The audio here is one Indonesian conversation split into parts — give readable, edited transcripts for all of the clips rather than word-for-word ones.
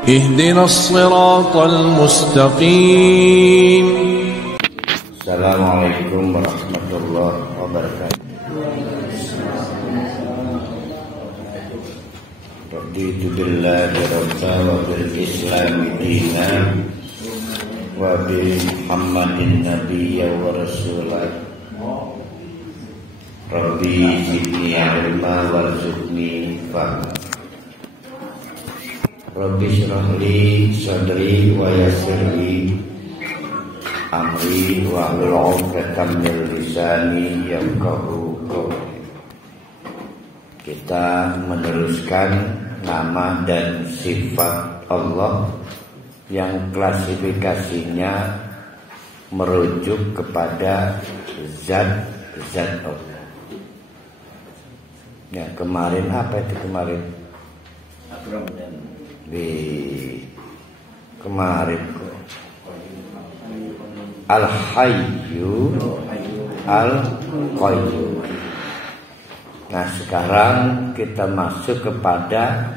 اهدنا الصراط المستقيم. Assalamualaikum warahmatullahi wabarakatuh. Raditu billahi rabba wa bil islami dinan wa bi Muhammadin nabiyya wa rasulah. Rabbi zidni ilma warzuqni fahma. Rabbi shrah li sadri wa yassir li amri wa hlul 'uqdatam min lisani yafqahu qawli. Kita meneruskan nama dan sifat Allah yang klasifikasinya merujuk kepada zat Allah. Ya, kemarin apa itu kemarin? Kemarin Al-Hayyu Al-Qayyum. Nah, sekarang kita masuk kepada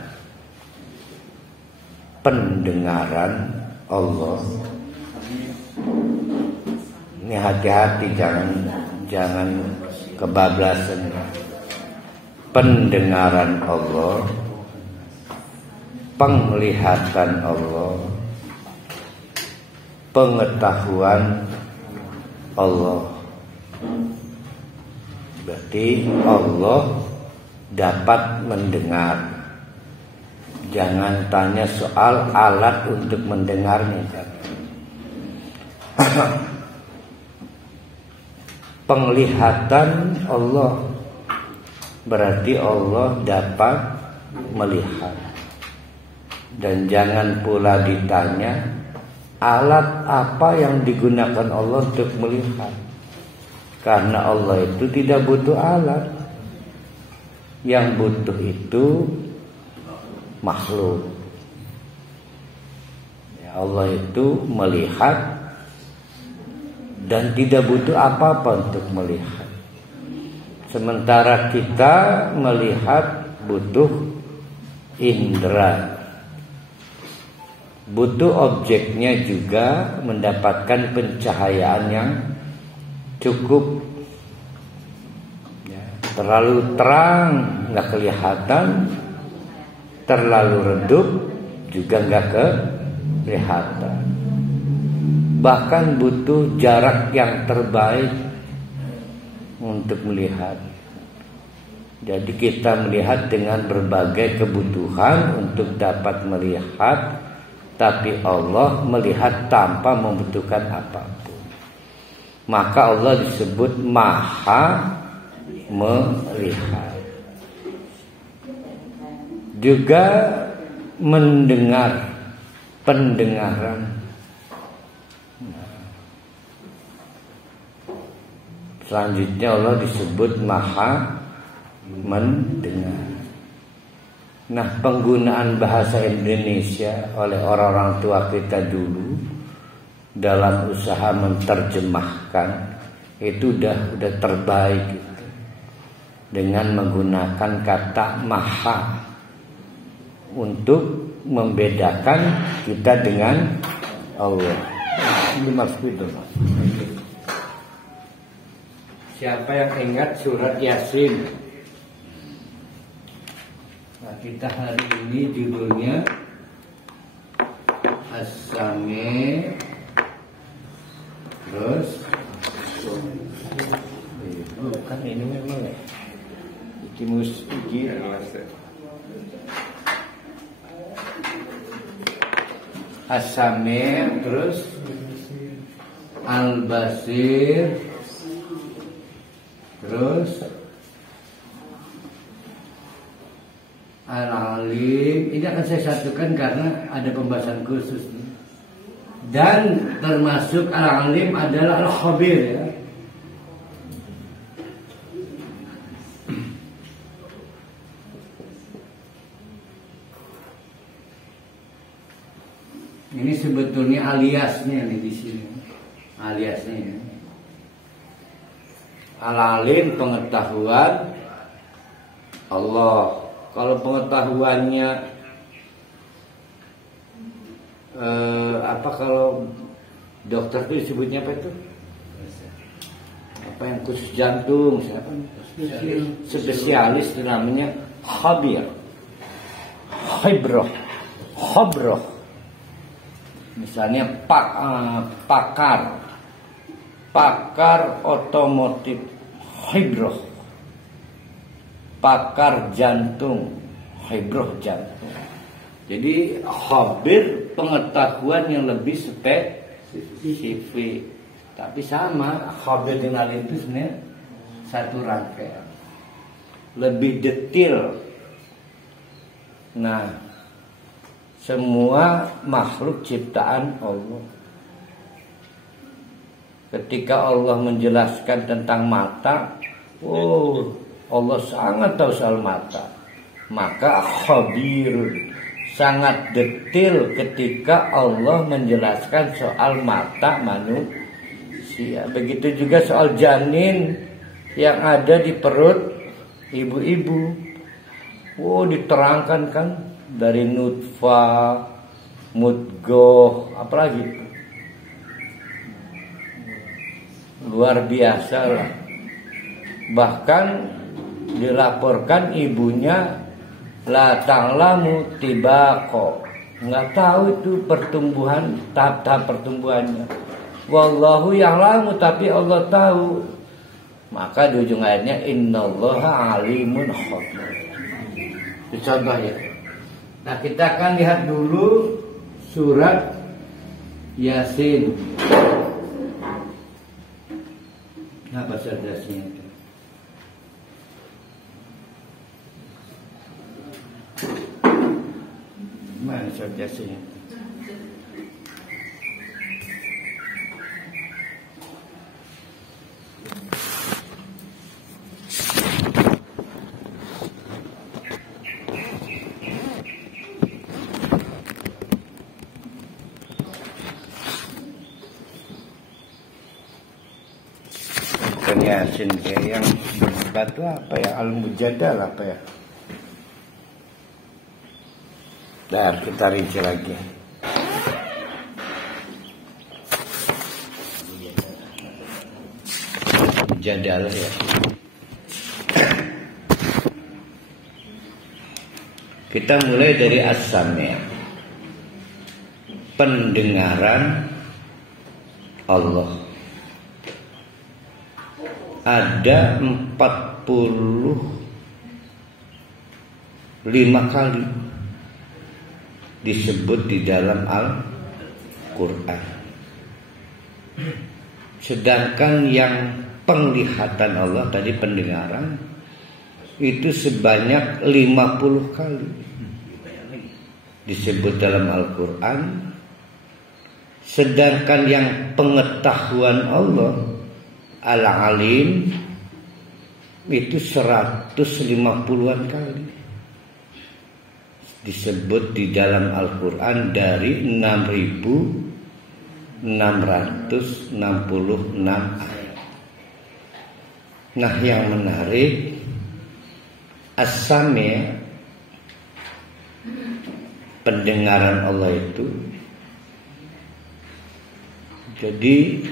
pendengaran Allah. Ini hati-hati, jangan kebablasan. Pendengaran Allah, penglihatan Allah, pengetahuan Allah. Berarti Allah dapat mendengar. Jangan tanya soal alat untuk mendengarnya. Penglihatan Allah, berarti Allah dapat melihat. Dan jangan pula ditanya alat apa yang digunakan Allah untuk melihat, karena Allah itu tidak butuh alat. Yang butuh itu makhluk. Allah itu melihat dan tidak butuh apa-apa untuk melihat. Sementara kita melihat butuh indera, butuh objeknya juga mendapatkan pencahayaan yang cukup. Ya, terlalu terang nggak kelihatan, terlalu redup juga nggak kelihatan. Bahkan butuh jarak yang terbaik untuk melihat. Jadi kita melihat dengan berbagai kebutuhan untuk dapat melihat, tapi Allah melihat tanpa membutuhkan apapun. Maka Allah disebut Maha melihat. Juga mendengar, pendengaran. Selanjutnya Allah disebut Maha mendengar. Nah, penggunaan bahasa Indonesia oleh orang-orang tua kita dulu dalam usaha menerjemahkan itu udah terbaik gitu. Dengan menggunakan kata maha untuk membedakan kita dengan Allah. Ini maksudnya. Siapa yang ingat surat Yasin? Nah, kita hari ini judulnya As-Sami, terus kan ini memang ya iki As-Sami, terus Al-Basir, terus Al-Alim. Ini akan saya satukan karena ada pembahasan khusus. Dan termasuk Al-Alim adalah Al-Khabir ya. Ini sebetulnya aliasnya nih di sini. Aliasnya ya. Al-Alim pengetahuan Allah. Kalau pengetahuannya apa kalau dokter itu disebutnya apa itu? Apa yang khusus jantung, siapa? Spesialis itu namanya khabir, khabroh. Misalnya pakar otomotif, khabroh. Pakar jantung, khabroh jantung. Jadi khabir pengetahuan yang lebih spesifik. Tapi sama, khabir dengan alim itu sebenarnya satu rangkaian. Lebih detail. Nah, semua makhluk ciptaan Allah. Ketika Allah menjelaskan tentang mata, Allah sangat tahu soal mata. Maka khabir, sangat detail ketika Allah menjelaskan soal mata manusia. Begitu juga soal janin yang ada di perut ibu-ibu. Diterangkan kan dari nutfah, mudghah, apalagi itu. Luar biasa lah. Bahkan dilaporkan ibunya la ta'lamu tibaqo, nggak tahu itu pertumbuhan, tahap-tahap pertumbuhannya. Wallahu ya'lamu, tapi Allah tahu. Maka di ujung ayatnya innallaha alimun khabir. Itu contoh ya. Nah, kita akan lihat dulu surat Yasin. Apa surat Yasin itu? Mana surat Yasin? Yasin kayak yang berdebat itu apa ya, Al-Mujadal apa ya. Dar kita rinci lagi. Mujadal ya. Kita mulai dari as-sami', pendengaran Allah. Ada 45 kali disebut di dalam Al-Quran. Sedangkan yang penglihatan Allah tadi, pendengaran, itu sebanyak 50 kali disebut dalam Al-Quran. Sedangkan yang pengetahuan Allah Al-Alim itu 150-an kali disebut di dalam Al-Quran dari 6.666 ayat. Nah, yang menarik, as-sami', pendengaran Allah itu, jadi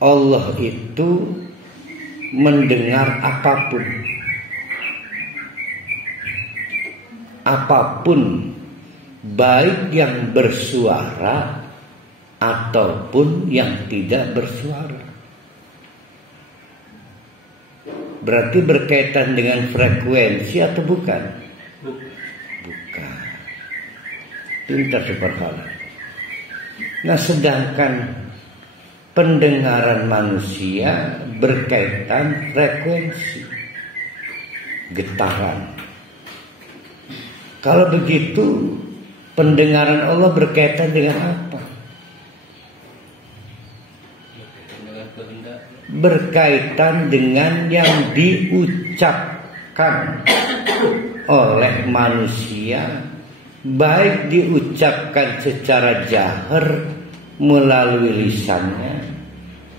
Allah itu mendengar apapun, baik yang bersuara ataupun yang tidak bersuara. Berarti berkaitan dengan frekuensi atau bukan? Bukan. Pintar superhala. Nah, sedangkan pendengaran manusia berkaitan frekuensi, getaran. Kalau begitu, pendengaran Allah berkaitan dengan apa? Berkaitan dengan yang diucapkan oleh manusia, baik diucapkan secara jahar melalui lisannya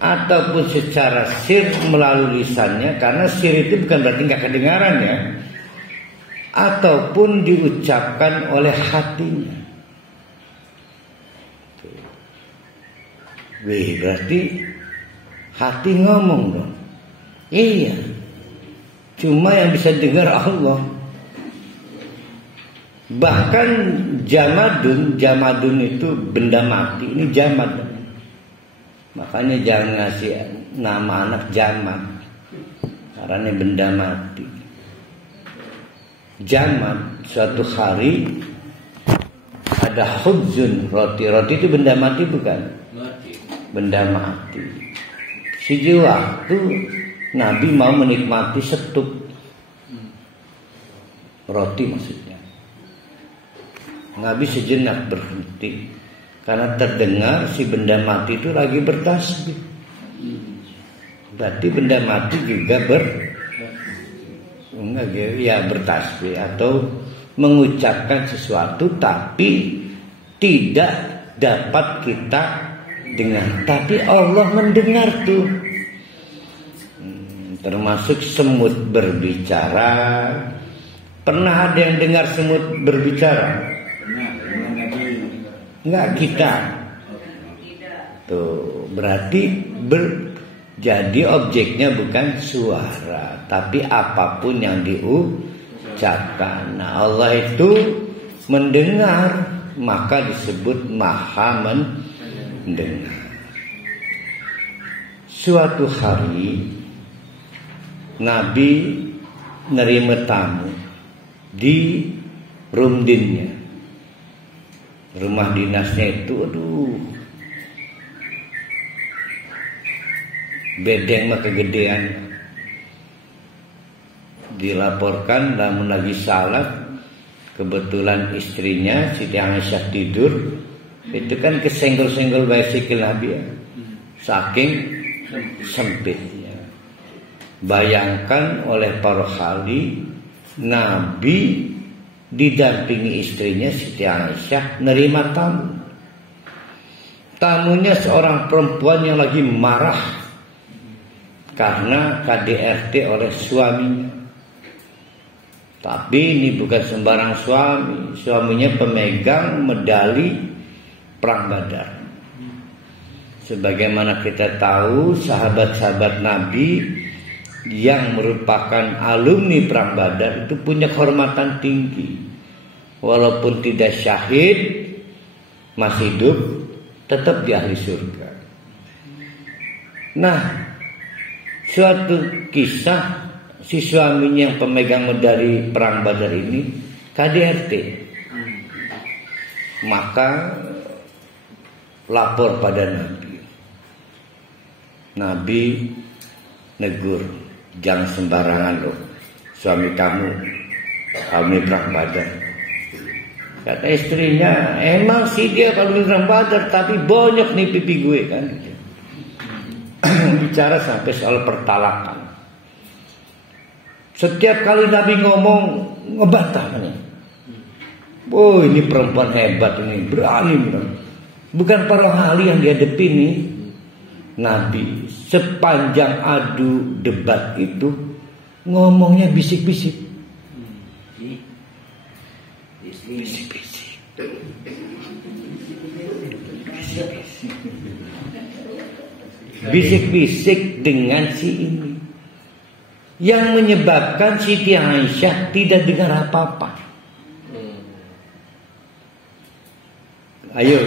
ataupun secara sir melalui lisannya. Karena sir itu bukan berarti nggak kedengaran ya. ataupun diucapkan oleh hatinya. Wih, berarti hati ngomong dong. Iya, cuma yang bisa dengar Allah. Bahkan jamadun itu benda mati. Ini jamad. Makanya jangan ngasih nama anak jamad, karena ini benda mati. Jamad, suatu hari ada khubzun, roti. Roti itu benda mati bukan? Benda mati. Siji waktu Nabi mau menikmati setup roti maksudnya. Nabi sejenak berhenti karena terdengar si benda mati itu lagi bertasbih. Berarti benda mati juga bertasbih atau mengucapkan sesuatu tapi tidak dapat kita dengar, tapi Allah mendengar tuh. Termasuk semut berbicara. Pernah ada yang dengar semut berbicara? Enggak kita. Tuh, berarti jadi objeknya bukan suara, tapi apapun yang diucapkan. Nah, Allah itu mendengar, maka disebut Maha mendengar. Suatu hari Nabi nerima tamu di rumdinnya, rumah dinasnya itu. Bedeng mah kegedean. Dilaporkan namun lagi salat, kebetulan istrinya Siti Aisyah tidur. Itu kan kesenggol-senggol baisikil Nabi ya. Saking sempitnya. Bayangkan oleh para khali, Nabi didampingi istrinya Siti Aisyah nerima tamu. Tamunya seorang perempuan yang lagi marah karena KDRT oleh suaminya. Tapi ini bukan sembarang suami. Suaminya pemegang medali Perang Badar. Sebagaimana kita tahu, sahabat-sahabat Nabi yang merupakan alumni Perang Badar itu punya kehormatan tinggi. Walaupun tidak syahid, masih hidup, tetap di ahli surga. Nah, suatu kisah, si suaminya yang pemegang medali Perang Badar ini KDRT. Maka lapor pada Nabi. Nabi negur, jangan sembarangan loh, suami kamu Perang Badar. Kata istrinya, emang sih dia kalau Perang Badar, tapi bonyok nih pipi gue kan. Bicara sampai soal pertalakan. Setiap kali Nabi ngomong ngebantah nih. Oh, ini perempuan hebat ini, berani benar. Bukan para ahli yang dihadapi nih. Nabi sepanjang adu debat itu ngomongnya bisik-bisik. Bisik-bisik. Bisik-bisik dengan si ini, yang menyebabkan Siti Aisyah tidak dengar apa-apa. Ayo,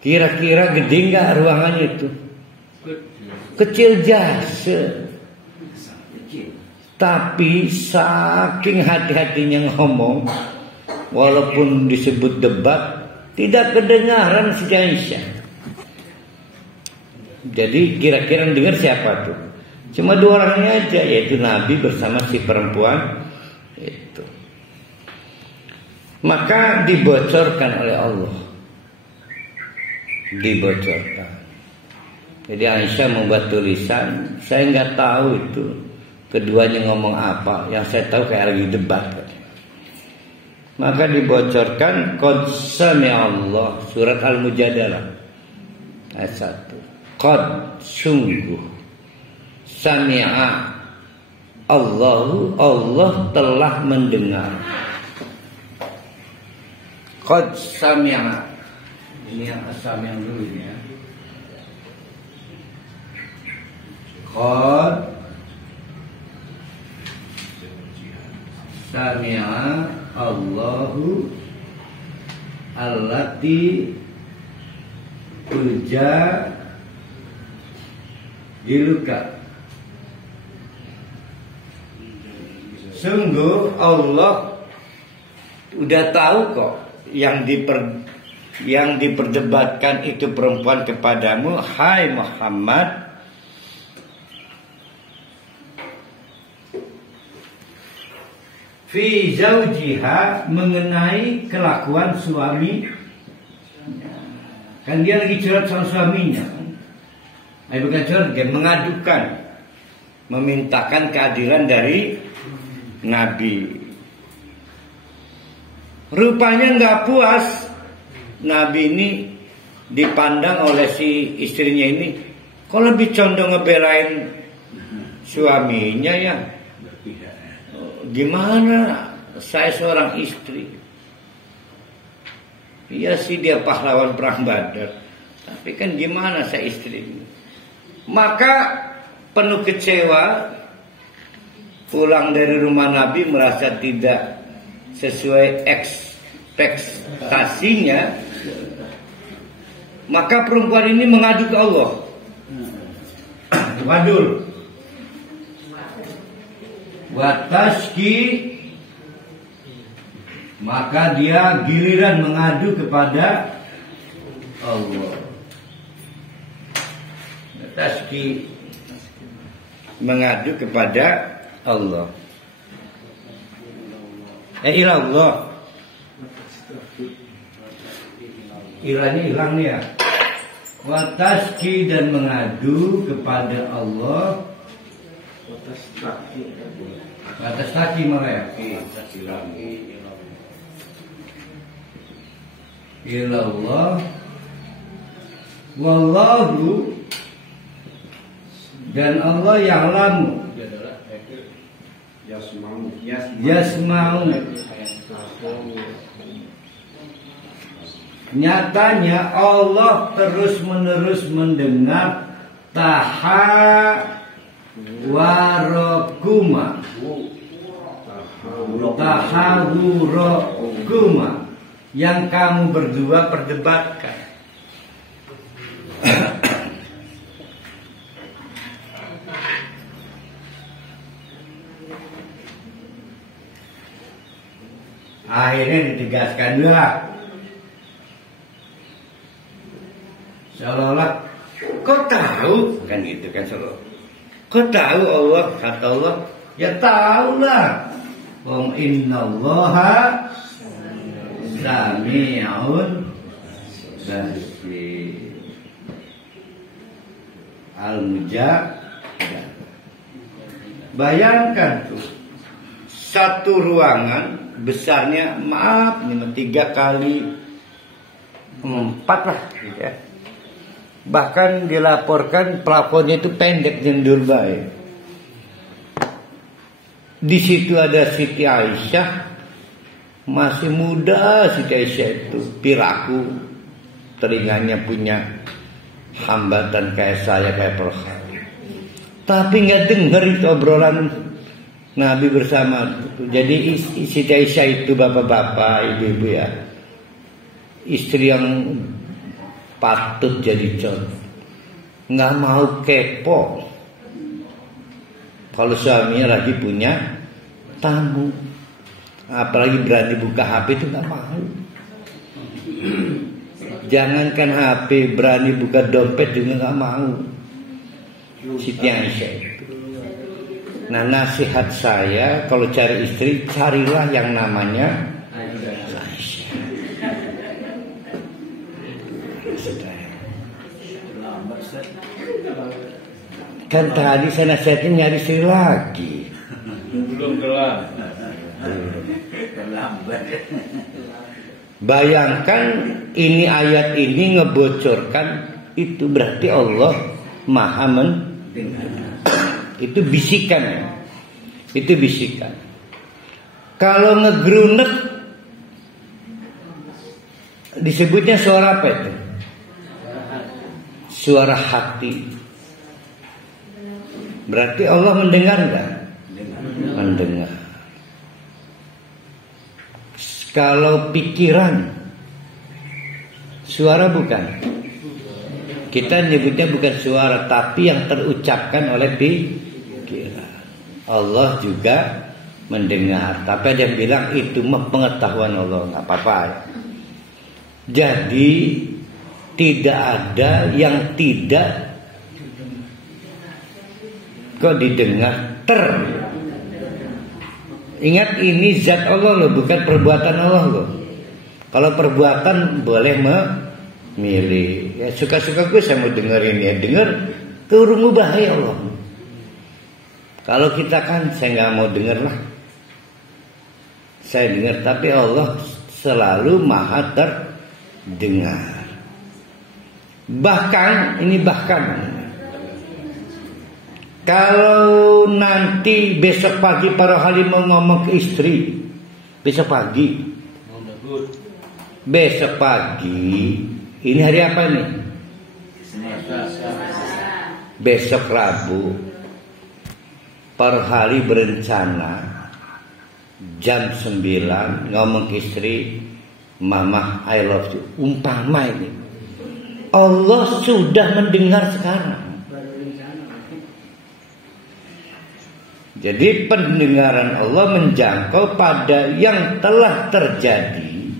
kira-kira gede nggak ruangannya itu? Kecil jasa. Tapi saking hati-hatinya ngomong, walaupun disebut debat, tidak kedengaran Siti Aisyah. Jadi kira-kira yang dengar siapa tuh? Cuma dua orangnya aja, yaitu Nabi bersama si perempuan itu. Maka dibocorkan oleh Allah. Dibocorkan. Jadi Aisyah membuat tulisan, saya nggak tahu itu keduanya ngomong apa. Yang saya tahu kayak lagi debat. Maka dibocorkan qad sami'a Allah, surat Al-Mujadalah ayat 1. Qad, sungguh, sami'a Allah telah mendengar. Qad sami'a. Ini yang asam yang dulu ini ya. Qad sami'a Allahu allati tujadiluka. Sungguh Allah udah tahu kok yang diperdebatkan itu perempuan kepadamu, hai Muhammad. Fi zaujiha, mengenai kelakuan suami. Kan dia lagi curhat sama suaminya. Bukan curhat, dia mengadukan, memintakan keadilan dari Nabi. Rupanya nggak puas Nabi ini dipandang oleh si istrinya ini, kok lebih condong ngebelain suaminya ya. Gimana saya seorang istri? Iya sih dia pahlawan perang Badar, tapi kan gimana saya istri? Maka penuh kecewa pulang dari rumah Nabi, merasa tidak sesuai ekspektasinya. Maka perempuan ini mengadu ke Allah. Wadul wataski, maka dia giliran mengadu kepada Allah. Wataski, mengadu kepada Allah. Ilallah. Ilahnya hilang nih ya. Wataski, dan mengadu kepada Allah. Atas kaki malah ya. Ilallah wallahu, dan Allah yang lamu yasma'u. Nyatanya Allah terus menerus mendengar tahawurokuma, yang kamu berdua perdebatkan. Akhirnya ditegaskan juga, seolah-olah kau tahu kan gitu kan, seolah kau tahu Allah, kata Allah, ya tahulah. Innallaha sami'un basir. Al-Mujadalah. Bayangkan tuh, satu ruangan besarnya, maaf, 3 kali 4 lah gitu ya. Bahkan dilaporkan plafonnya itu pendek dan durbai. Di situ ada Siti Aisyah, masih muda Siti Aisyah itu, piraku, telinganya punya hambatan kayak saya, kayak perhal. Tapi nggak dengar itu obrolan Nabi bersama. Jadi Siti Aisyah itu bapak-bapak, ibu-ibu ya, istri yang patut jadi contoh. Nggak mau kepo kalau suaminya lagi punya tamu, apalagi berani buka HP, itu nggak mau. Jangankan HP, berani buka dompet juga nggak mau. Siti Aisyah itu. Nah, nasihat saya kalau cari istri, carilah yang namanya Aisyah. Kan tadi saya nasihatin nyari istri lagi. Belum kelar. Bayangkan ini, ayat ini ngebocorkan, itu berarti Allah Maha mendengar. Itu bisikan. Itu bisikan. Kalau ngegrunek disebutnya suara apa itu? Suara hati. Berarti Allah mendengar enggak? Mendengar. Kalau pikiran, suara bukan? Kita nyebutnya bukan suara, tapi yang terucapkan oleh pikiran. Allah juga mendengar. Tapi ada yang bilang itu mah pengetahuan Allah, nggak apa-apa. Jadi tidak ada yang tidak kok didengar Ingat ini zat Allah loh, bukan perbuatan Allah loh. Kalau perbuatan boleh memilih. Ya suka-suka gue saya mau dengerin ya, denger keurung bahaya Allah. Kalau kita kan saya nggak mau denger lah. Saya dengar, tapi Allah selalu maha terdengar. Bahkan kalau nanti besok pagi para halim mau ngomong ke istri, besok pagi, ini hari apa nih? Besok Rabu, para halim berencana jam 9 ngomong ke istri, Mama I love you. Umpama ini Allah sudah mendengar sekarang. Jadi pendengaran Allah menjangkau pada yang telah terjadi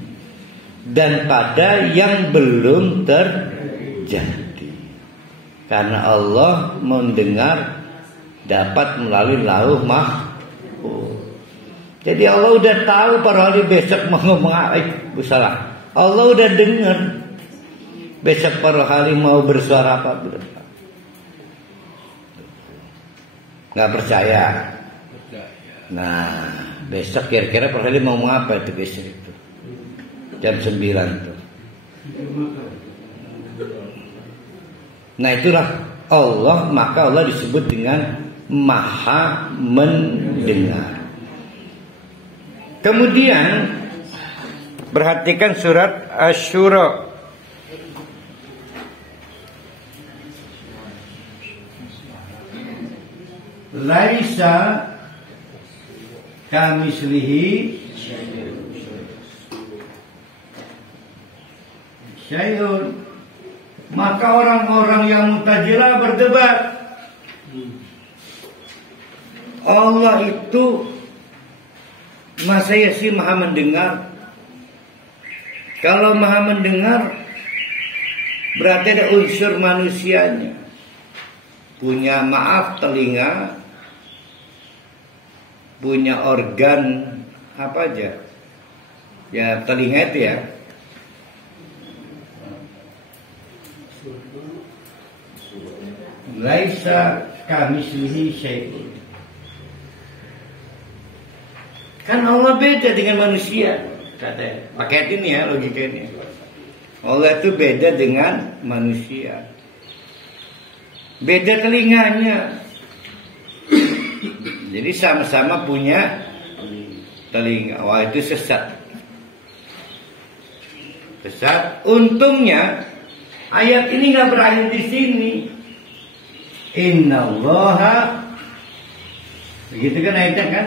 dan pada yang belum terjadi. Karena Allah mendengar dapat melalui lauh mahfuz. Jadi Allah udah tahu para hari besok mau ngomong apa. Salah. Allah udah dengar besok para hari mau bersuara apa. Nggak percaya. Nah, besok kira-kira para hari mau ngomong apa itu besok itu. Jam 9 tuh. Nah itulah Allah, maka Allah disebut dengan Maha mendengar. Kemudian perhatikan surat Asy-Syura. Laisa kamitslihi syai'un. Maka orang-orang yang Mu'tazilah berdebat. Allah itu masa ya sih maha mendengar? Kalau maha mendengar berarti ada unsur manusianya. Punya telinga, punya organ apa aja? Ya telinga itu ya. Laisa kamitslihi syai'un. Kan Allah beda dengan manusia, katanya. Pakai ini ya logikanya. Allah itu beda dengan manusia. Beda telinganya. Jadi sama-sama punya telinga. Wah itu sesat. Sesat. Untungnya ayat ini nggak berakhir di sini. Innallaha, begitu kan ayatnya kan?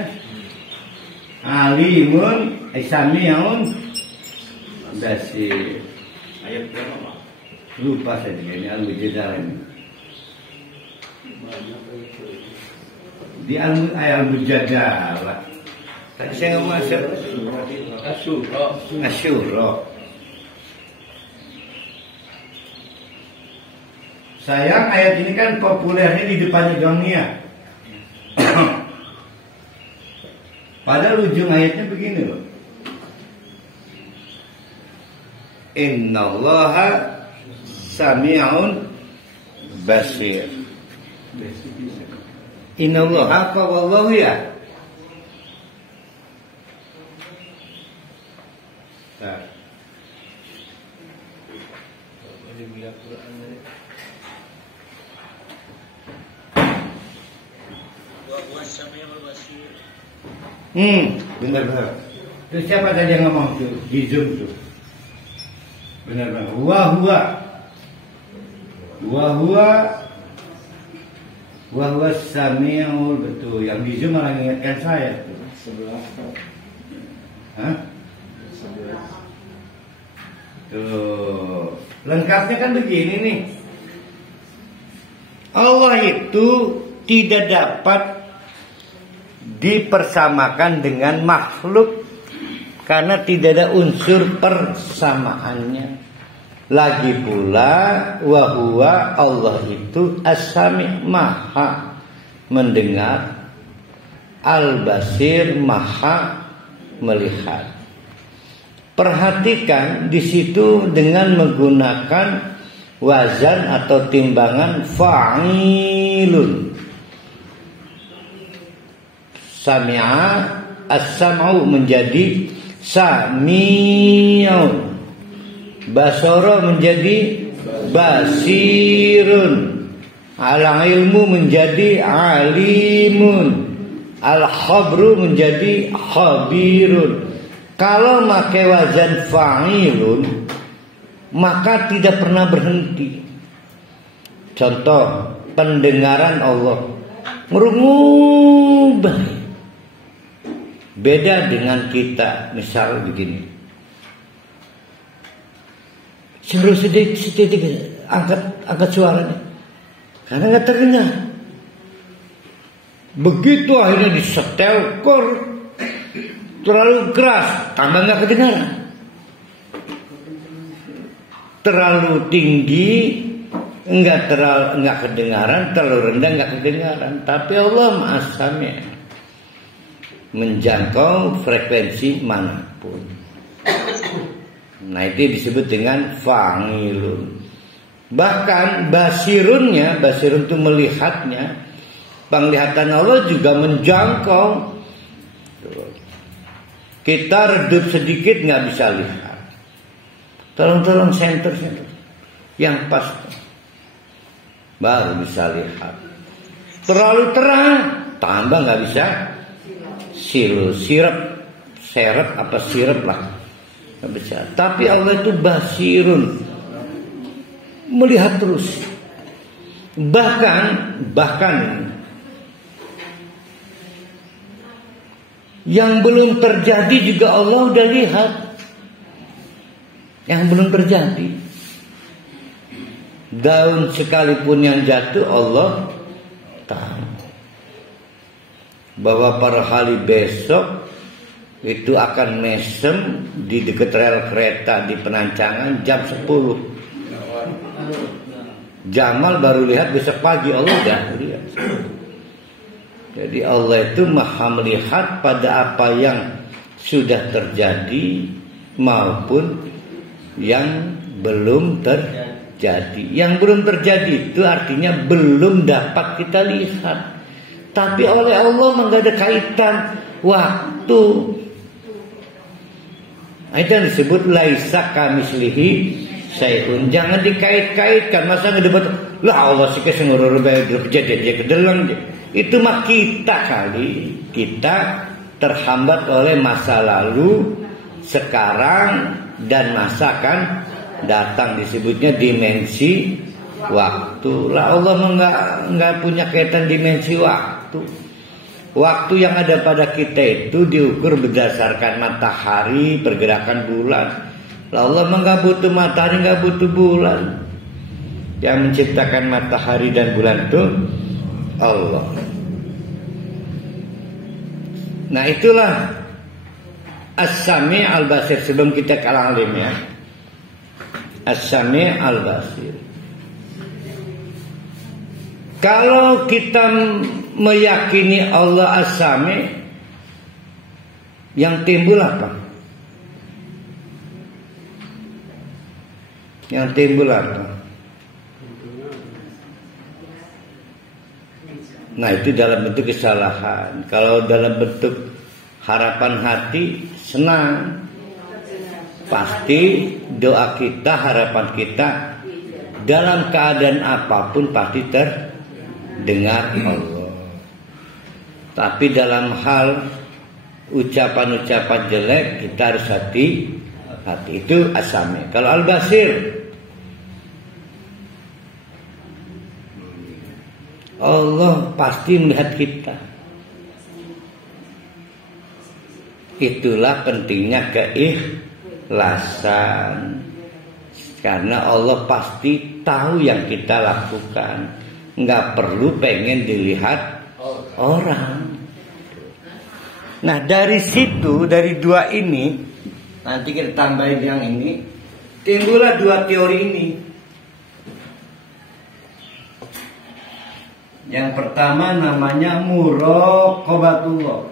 Alimun, Sami'un, basir. Ayat berapa? Lupa saya ini Al-Mujadalah ini. Di Al-Mujadalah. Tadi saya ngomong Asy-Syura. Sayang ayat ini kan populernya di depannya dunia. Padahal ujung ayatnya begini loh. Innallaha sami'un basir. Innallaha apa wallahu ya? Nah. Benar-benar. Itu siapa tadi yang ngomong tuh di Zoom tuh? Benar-benar. Wahwa samiul, betul. Yang di Zoom malah mengingatkan saya tuh. Hah? Tuh. Lengkapnya kan begini nih. Allah itu tidak dapat dipersamakan dengan makhluk karena tidak ada unsur persamaannya. Lagi pula wahwa Allah itu as-sami, maha mendengar, al-basir, maha melihat. Perhatikan di situ dengan menggunakan wazan atau timbangan fa'ilun. Sami'a, as-sam'u menjadi sami'un. Basara menjadi basirun. Al-ilmu menjadi alimun. Al-khabru menjadi khabirun. Kalau pakai wazan fa'ilun, maka tidak pernah berhenti. Contoh, pendengaran Allah merubah. Beda dengan kita. Misal begini, suruh sedikit angkat suaranya karena nggak terdengar. Begitu akhirnya disetel kor terlalu keras, tambah nggak kedengaran. Terlalu tinggi nggak kedengaran, terlalu rendah nggak kedengaran. Tapi Allah Maha Sami', menjangkau frekuensi manapun. Nah, itu disebut dengan fa'ilun. Bahkan basirunnya, basirun itu melihatnya, penglihatan Allah juga menjangkau. Kita redup sedikit nggak bisa lihat. Tolong center yang pas, baru bisa lihat. Terlalu terang, tambah nggak bisa. Sirep apa sirep lah, nggak bisa. Tapi Allah itu basirun, melihat terus. Bahkan yang belum terjadi juga Allah udah lihat. Yang belum terjadi, daun sekalipun yang jatuh Allah tahu. Bahwa pada hari besok itu akan mesem di dekat rel kereta di Penancangan jam 10. Jamal baru lihat besok pagi, Allah udah lihat. Jadi Allah itu maha melihat pada apa yang sudah terjadi maupun yang belum terjadi. Yang belum terjadi itu artinya belum dapat kita lihat. Tapi oleh Allah nggak ada kaitan waktu. Itu yang disebut laisa kamislihi syai'un. Jangan dikait-kaitkan. Masa ngedebat lah Allah sih kesengurur kejadian dia kedelang. Itu mah kita kali. Kita terhambat oleh masa lalu, sekarang dan masa akan datang, disebutnya dimensi waktu. Lah Allah nggak punya kaitan dimensi waktu. Waktu yang ada pada kita itu diukur berdasarkan matahari, pergerakan bulan. Lah Allah nggak butuh matahari, nggak butuh bulan. Yang menciptakan matahari dan bulan itu Allah. Nah, itulah As-Sami' Al-Basir. Sebelum kita ke Al-Alim ya, As-Sami' Al-Basir. Kalau kita meyakini Allah As-Sami', yang timbul apa? Yang timbul apa? Nah, itu dalam bentuk kesalahan. Kalau dalam bentuk harapan hati, senang. Pasti doa kita, harapan kita dalam keadaan apapun pasti terdengar Allah. Tapi dalam hal ucapan-ucapan jelek kita harus hati-hati. Itu As-Sami. Kalau Al-Basir, Allah pasti melihat kita. Itulah pentingnya keikhlasan. Karena Allah pasti tahu yang kita lakukan. Nggak perlu pengen dilihat orang. Nah dari situ, dari dua ini, nanti kita tambahin yang ini, timbullah dua teori ini. Yang pertama namanya muraqabatullah.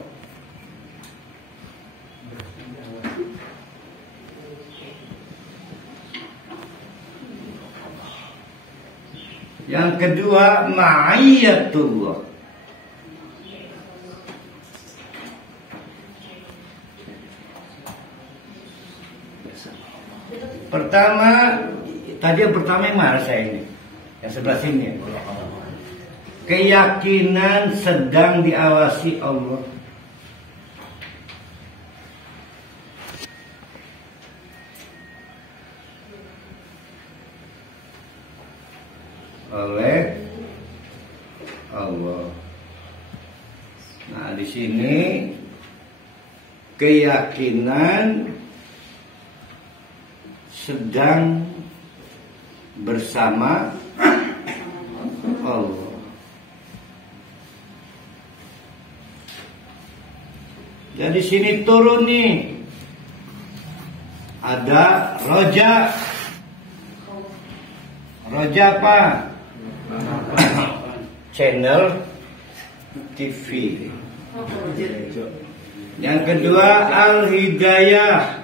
Yang kedua ma'iyatullah. Pertama, tadi yang pertama yang mana saya ini? Yang sebelah sini. Keyakinan sedang diawasi Allah. Oleh Allah. Nah, di sini keyakinan sedang bersama Allah. Jadi sini turun nih. Ada roja. Roja apa? Channel TV. Yang kedua Al-Hidayah.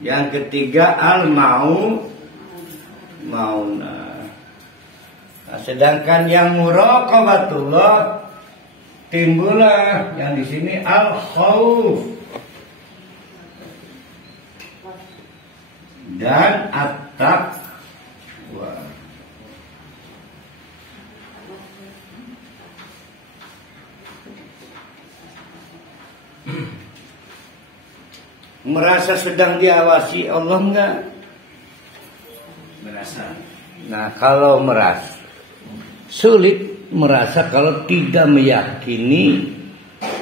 Yang ketiga Al-Mauna. Nah, sedangkan yang muraqabatullah timbullah yang di sini Al-Khauf dan At-Taqwa. Merasa sedang diawasi Allah enggak? Merasa. Nah, kalau merasa sulit merasa kalau tidak meyakini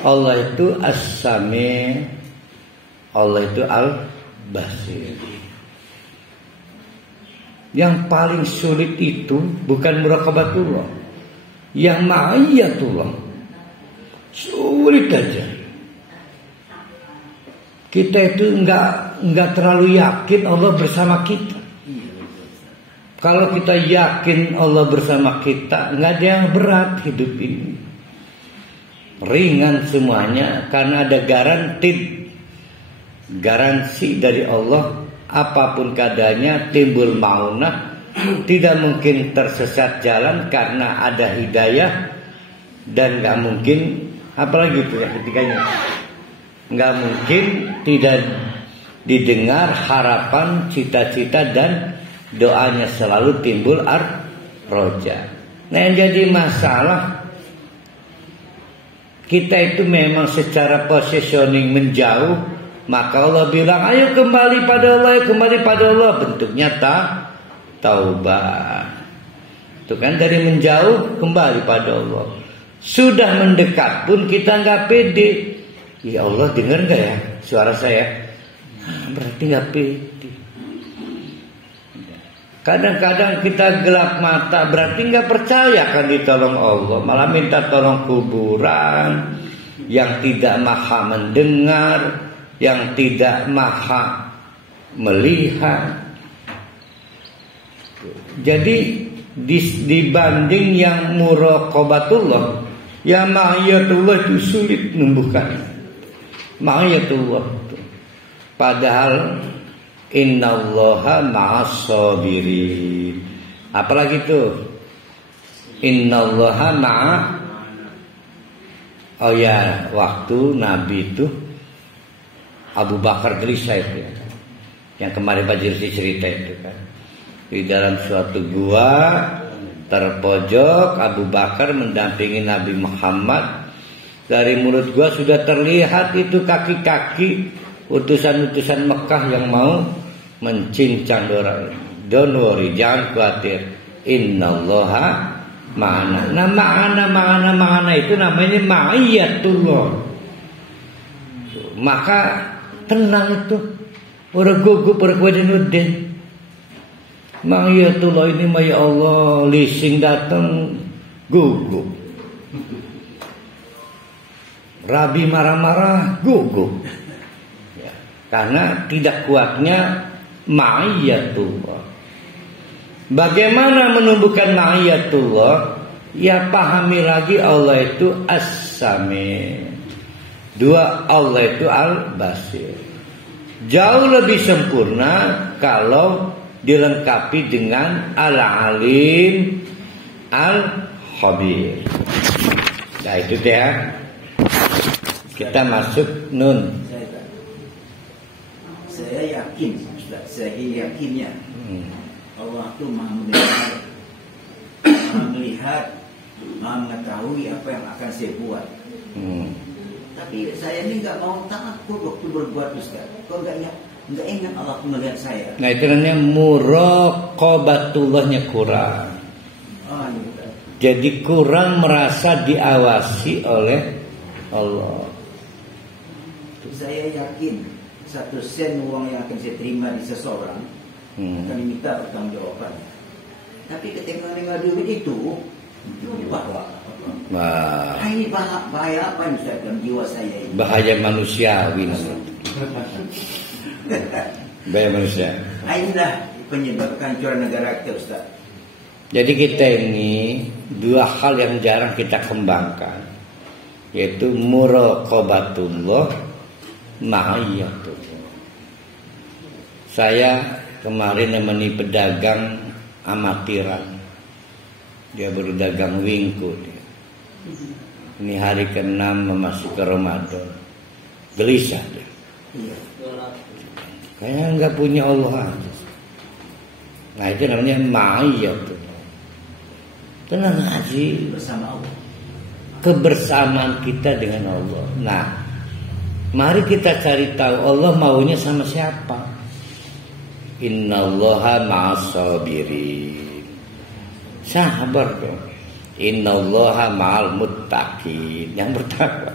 Allah itu As-Sami, Allah itu Al-Basir. Yang paling sulit itu bukan muraqabatullah, yang ma'iyatullah. Sulit aja. Kita itu enggak terlalu yakin Allah bersama kita. Kalau kita yakin Allah bersama kita, enggak ada yang berat hidup ini. Ringan semuanya karena ada garansi dari Allah. Apapun keadaannya timbul maunah, tidak mungkin tersesat jalan karena ada hidayah, dan enggak mungkin apalagi itu ya ketiganya. Enggak mungkin tidak didengar harapan, cita-cita dan doanya selalu timbul roja. Nah yang jadi masalah kita itu memang secara positioning menjauh, maka Allah bilang ayo kembali pada Allah, kembali pada Allah. Bentuknya taubat. Itu kan dari menjauh kembali pada Allah. Sudah mendekat pun kita nggak pede. Ya Allah dengar nggak ya suara saya? Berarti nggak pede. Kadang-kadang kita gelap mata, berarti nggak percaya kan ditolong Allah, malah minta tolong kuburan yang tidak maha mendengar, yang tidak maha melihat. Jadi dibanding yang muraqabatullah, yang ma'iyatullah itu sulit menumbuhkan. Ma'iyatullah itu. Padahal innallaha ma'as-sabirin. Apalagi itu? Innallaha Oh ya, waktu Nabi itu Abu Bakar gelisah itu ya. Yang kemarin Pak Jirsi cerita itu kan. Di dalam suatu gua terpojok, Abu Bakar mendampingi Nabi Muhammad. Dari mulut gua sudah terlihat itu kaki-kaki utusan-utusan Mekah yang mau mencincang orang. Don't worry, jangan khawatir. Innallaha ma'ana. Nah, ma'ana itu namanya ma'iyatullah. Maka tenang itu. Orang gugup, orang kuadinudin. Ma'iyatullah ini ya Allah, leasing datang gugup. Rabi marah-marah gugup. Ya, karena tidak kuatnya ma'iyatullah. Bagaimana menumbuhkan ma'iyatullah? Ya pahami lagi Allah itu as-sami. Dua, Allah itu al-basir. Jauh lebih sempurna kalau dilengkapi dengan al-alim, al-khabir. Nah itu dia. Kita masuk nun. Saya yakin, Ustaz, saya yakinnya Allah itu maha mendengar, maha melihat, maha mengetahui apa yang akan saya buat. Tapi saya ini nggak mau takut waktu berbuat, Ustaz. Kok nggak ingat Allah melihat saya? Nah itu namanya muraqabatullahnya kurang. Jadi kurang merasa diawasi oleh Allah. Saya yakin 1 sen uang yang akan saya terima di seseorang akan diminta pertanggungjawaban. Tapi ketika mendengar duit itu bahwa ini bahaya apa yang saya dalam jiwa saya ini? Bahaya manusiawi. Bahaya manusia. Inilah penyebab kehancuran negara kita, Ustaz. Jadi kita ini dua hal yang jarang kita kembangkan, yaitu muraqabatullah, ma'iyatullah. Saya kemarin nemeni pedagang amatiran. Dia baru dagang wingko dia. Ini hari ke-6 memasuki Ramadan. Gelisah dia. Kayaknya enggak punya Allah aja. Nah itu namanya ma'iyatullah. Tenang aja Bersama Allah. Kebersamaan kita dengan Allah. Nah, mari kita cari tahu Allah maunya sama siapa. Innallaha ma'as-sabirin. Sabar dong. Innallaha ma'al muttaqin. Yang bertakwa.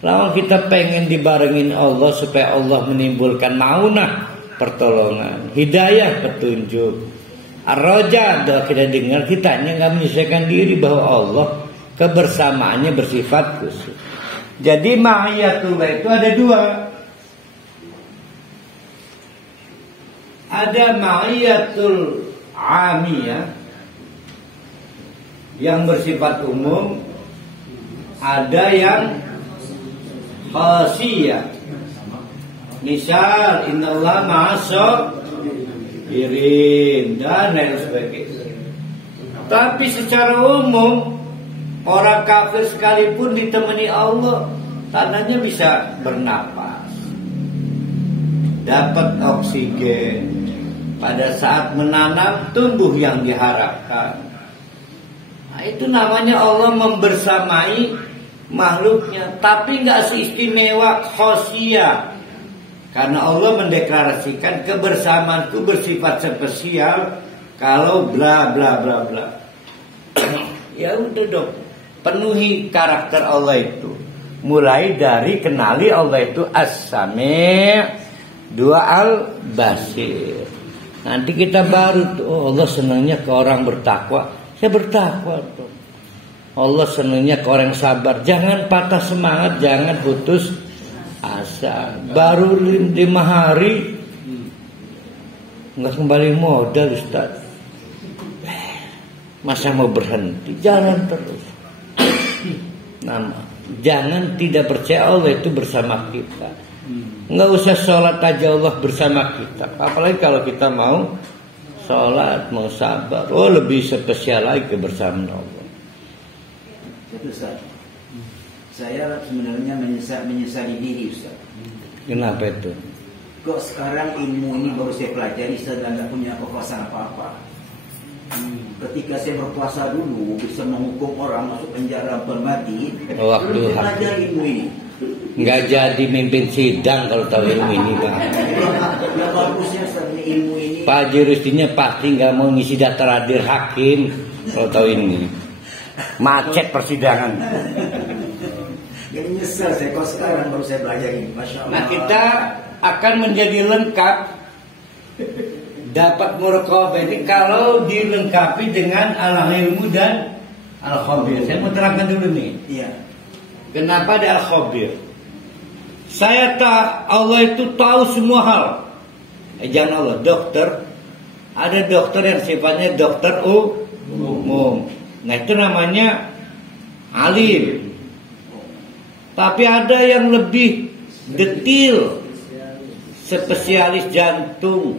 Lawan kita pengen dibarengin Allah supaya Allah menimbulkan maunah, pertolongan, hidayah, petunjuk. Ar-Raja doa kita dengar, kita hanya nggak menyesuaikan diri bahwa Allah kebersamaannya bersifat khusus. Jadi ma'iyatullah itu ada dua. Ada ma'iyatul amiyah yang bersifat umum, ada yang khasiyah. Misal innallaha ma'as-sabirin dan lain sebagainya. Tapi secara umum orang kafir sekalipun ditemani Allah, tandanya bisa bernapas, dapat oksigen, pada saat menanam tumbuh yang diharapkan. Nah, itu namanya Allah membersamai makhluknya, tapi nggak seistimewa khosiyah. Karena Allah mendeklarasikan kebersamaanku bersifat spesial kalau bla bla bla bla. Ya udah dong, penuhi karakter Allah itu. Mulai dari kenali Allah itu as-sami', dua al-basir. Nanti kita baru tuh, oh Allah senangnya ke orang bertakwa. Saya bertakwa tuh. Allah senangnya ke orang sabar. Jangan patah semangat, jangan putus asa. Baru 5 hari nggak kembali modal, Ustaz. Masa mau berhenti? Jalan terus. Nah, jangan tidak percaya Allah itu bersama kita. Nggak usah sholat aja Allah bersama kita. Apalagi kalau kita mau sholat, mau sabar. Oh lebih spesial lagi kebersamaan Allah. Itu Ustaz. Saya sebenarnya menyesali diri, Ustaz. Kenapa itu? Kok sekarang ilmu ini baru saya pelajari, Ustaz, dan tidak punya kekuasaan apa-apa. Ketika saya berpuasa dulu bisa menghukum orang masuk penjara mati. Waktu belajar ilmu ini. Nggak jadi mimpin sidang kalau tahu ilmu ini, Pak. Ya bagusnya sebenarnya ilmu ini. Pak Jurustinya pasti nggak mau ngisi daftar hadir hakim kalau tahu ini. Macet persidangan. Jadi nyesel saya kalau sekarang baru saya belajar ini. Masya Allah. Nah, kita akan menjadi lengkap dapat muraqabah ini kalau dilengkapi dengan al-ilmu dan al-khabir. Saya mau terangkan dulu nih. Iya. Kenapa ada al-khabir? Saya Allah itu tahu semua hal. Jangan Allah, dokter. Ada dokter yang sifatnya dokter umum. Nah, itu namanya alim. Tapi ada yang lebih detil, spesialis jantung,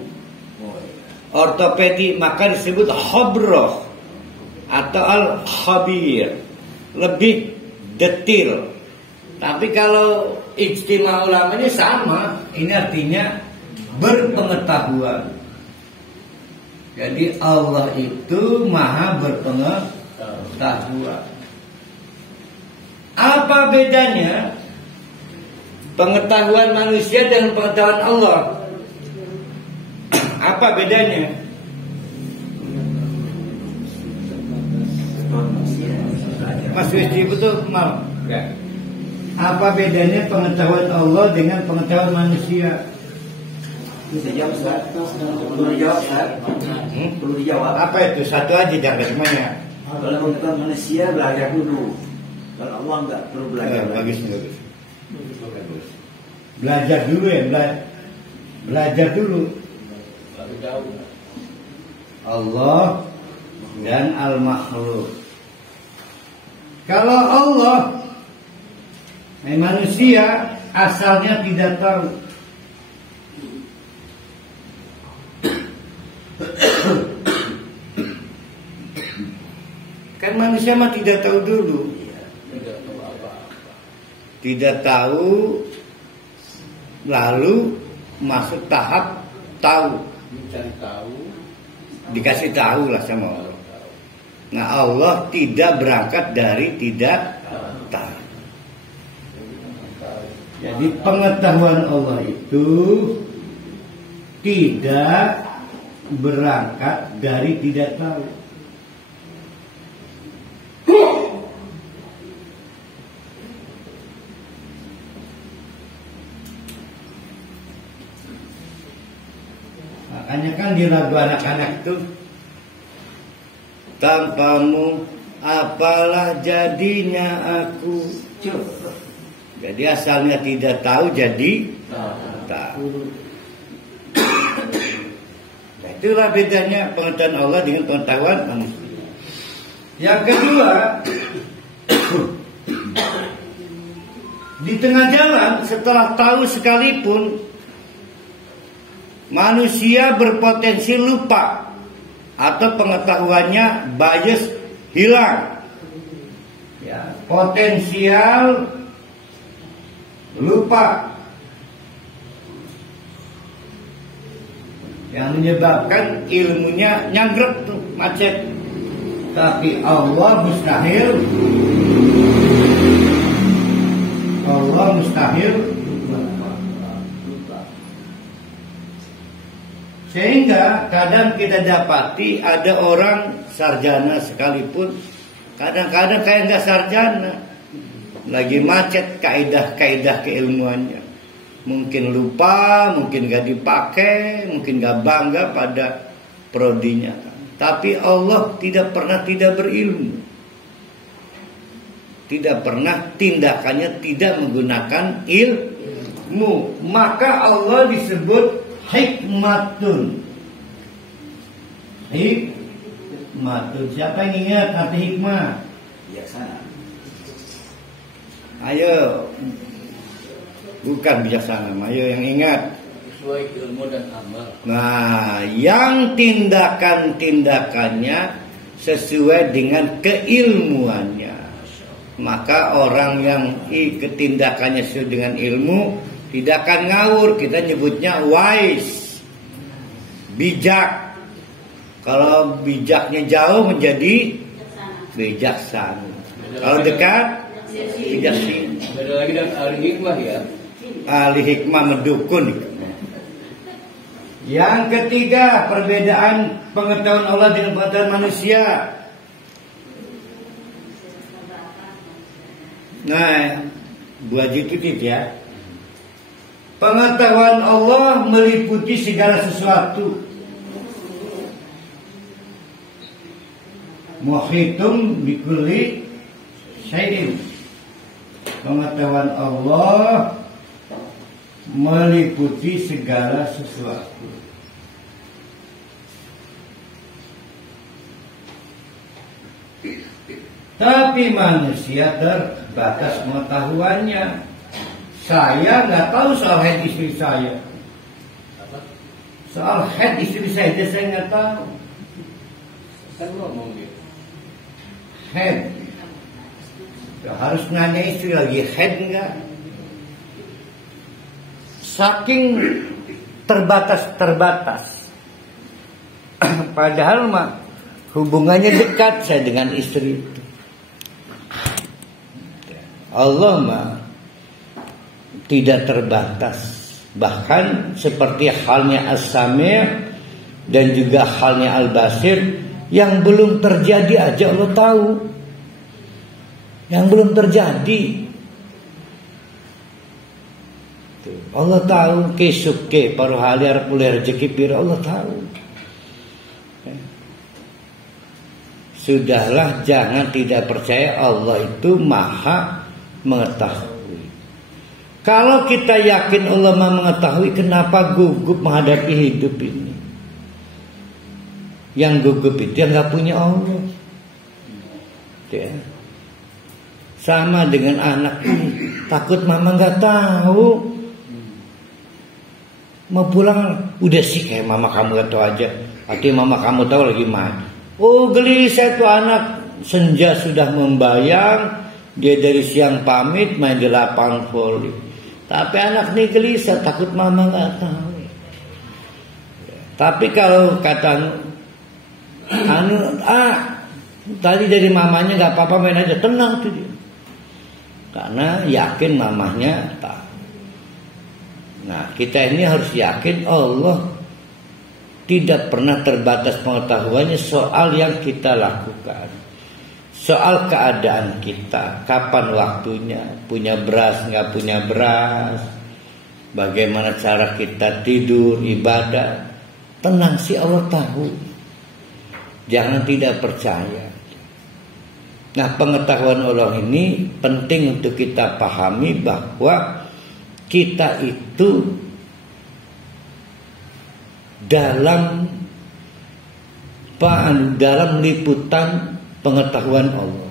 ortopedi, maka disebut khabroh atau al-khabir, lebih detil. Tapi kalau ijtima ulama ini sama, ini artinya berpengetahuan. Jadi Allah itu maha berpengetahuan. Apa bedanya pengetahuan manusia dengan pengetahuan Allah? Apa bedanya? Mas Wisdi betul mau? Apa bedanya pengetahuan Allah dengan pengetahuan manusia? Bisa jawab, Ustaz? Perlu dijawab, Ustaz? Perlu dijawab. Apa itu? Satu aja, jangan semuanya. Kalau pengetahuan manusia belajar dulu. Kalau Allah enggak perlu belajar. Bagus. Belajar dulu ya, belajar dulu. Allah dan al-makhluk. Kalau Allah, manusia asalnya tidak tahu. Kan manusia mah tidak tahu dulu. Tidak tahu, lalu masuk tahap tahu. Dikasih tahu lah sama Allah. Nah, Allah tidak berangkat dari tidak tahu. Jadi pengetahuan Allah itu tidak berangkat dari tidak tahu. Makanya kan di lagu anak-anak itu, tanpamu apalah jadinya aku. Jadi asalnya tidak tahu jadi tahu. Nah, itulah bedanya pengetahuan Allah dengan pengetahuan manusia. Yang kedua, di tengah jalan setelah tahu sekalipun, manusia berpotensi lupa atau pengetahuannya bias hilang. Ya, potensial lupa yang menyebabkan ilmunya nyangkrep tuh, macet. Tapi Allah mustahil sehingga kadang kita dapati ada orang sarjana sekalipun kadang-kadang kayak nggak sarjana, lagi macet kaidah-kaidah keilmuannya, mungkin lupa, mungkin nggak dipakai, mungkin nggak bangga pada prodinya. Tapi Allah tidak pernah tidak berilmu, tidak pernah tindakannya tidak menggunakan ilmu. Maka Allah disebut hikmatun. Hikmatun. Siapa yang ingat arti hikmah? Bijaksana. Ayo. Bukan bijaksana, ayo yang ingat. Sesuai ilmu dan amal. Nah, yang tindakannya sesuai dengan keilmuannya. Maka orang yang tindakannya sesuai dengan ilmu tidak akan ngawur. Kita nyebutnya wise, bijak. Kalau bijaknya jauh menjadi bijaksana. Kalau dekat bijaksana. Ada lagi dan ahli hikmah ya. Ahli hikmah mendukun. Yang ketiga, perbedaan pengetahuan Allah dengan pengetahuan manusia. Nah, buat itu ya. Pengetahuan Allah meliputi segala sesuatu. Muhitum bikulli syai'in. Pengetahuan Allah meliputi segala sesuatu. Tapi manusia terbatas pengetahuannya. Saya nggak tahu soal head istri saya. Soal head istri saya nggak tahu. Kan ngomong gitu. Head. Harus nanya istri lagi, head enggak? Saking terbatas. Padahal mah hubungannya dekat saya dengan istri itu. Allah mah tidak terbatas. Bahkan seperti halnya As-Sami' dan juga halnya Al-Basir, yang belum terjadi aja Allah tahu. Yang belum terjadi Allah tahu. Kesuke paruh hari arep mulai rezeki pira Allah tahu. Sudahlah, jangan tidak percaya Allah itu maha mengetahui. Kalau kita yakin Allah maha mengetahui, kenapa gugup menghadapi hidup ini? Yang gugup itu yang gak punya Allah. Ya. Sama dengan anak ini, takut mama gak tahu. Mau pulang, udah sih kayak mama kamu gak tahu aja. Artinya mama kamu tahu lagi main. Oh gelisah tuh anak, senja sudah membayang. Dia dari siang pamit main di lapangan voli. Tapi anak ini gelisah, takut mama gak tahu. Tapi kalau kata tadi dari mamanya gak apa-apa, main aja, tenang tuh dia. Karena yakin mamahnya tahu. Nah, kita ini harus yakin Allah tidak pernah terbatas pengetahuannya soal yang kita lakukan. Soal keadaan kita, kapan waktunya, punya beras, nggak punya beras, bagaimana cara kita tidur, ibadah. Tenang sih, Allah tahu. Jangan tidak percaya. Nah, pengetahuan Allah ini penting untuk kita pahami bahwa kita itu dalam liputan pengetahuan Allah.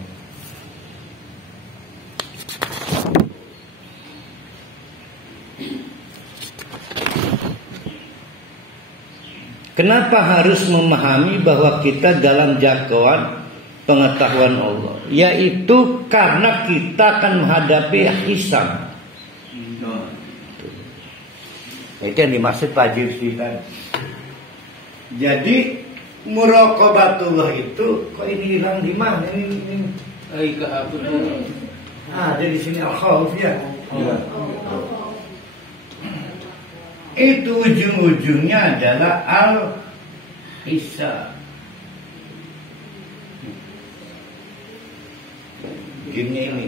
Kenapa harus memahami bahwa kita dalam jangkauan pengetahuan Allah? Yaitu karena kita akan menghadapi hisab. Itu yang dimaksud Pak Jirsi tadi. Jadi muraqabatullah itu kok ini hilang di mana ini? Ada di sini al-khauf ya. Itu ujung-ujungnya adalah al-hisab. Gini ini.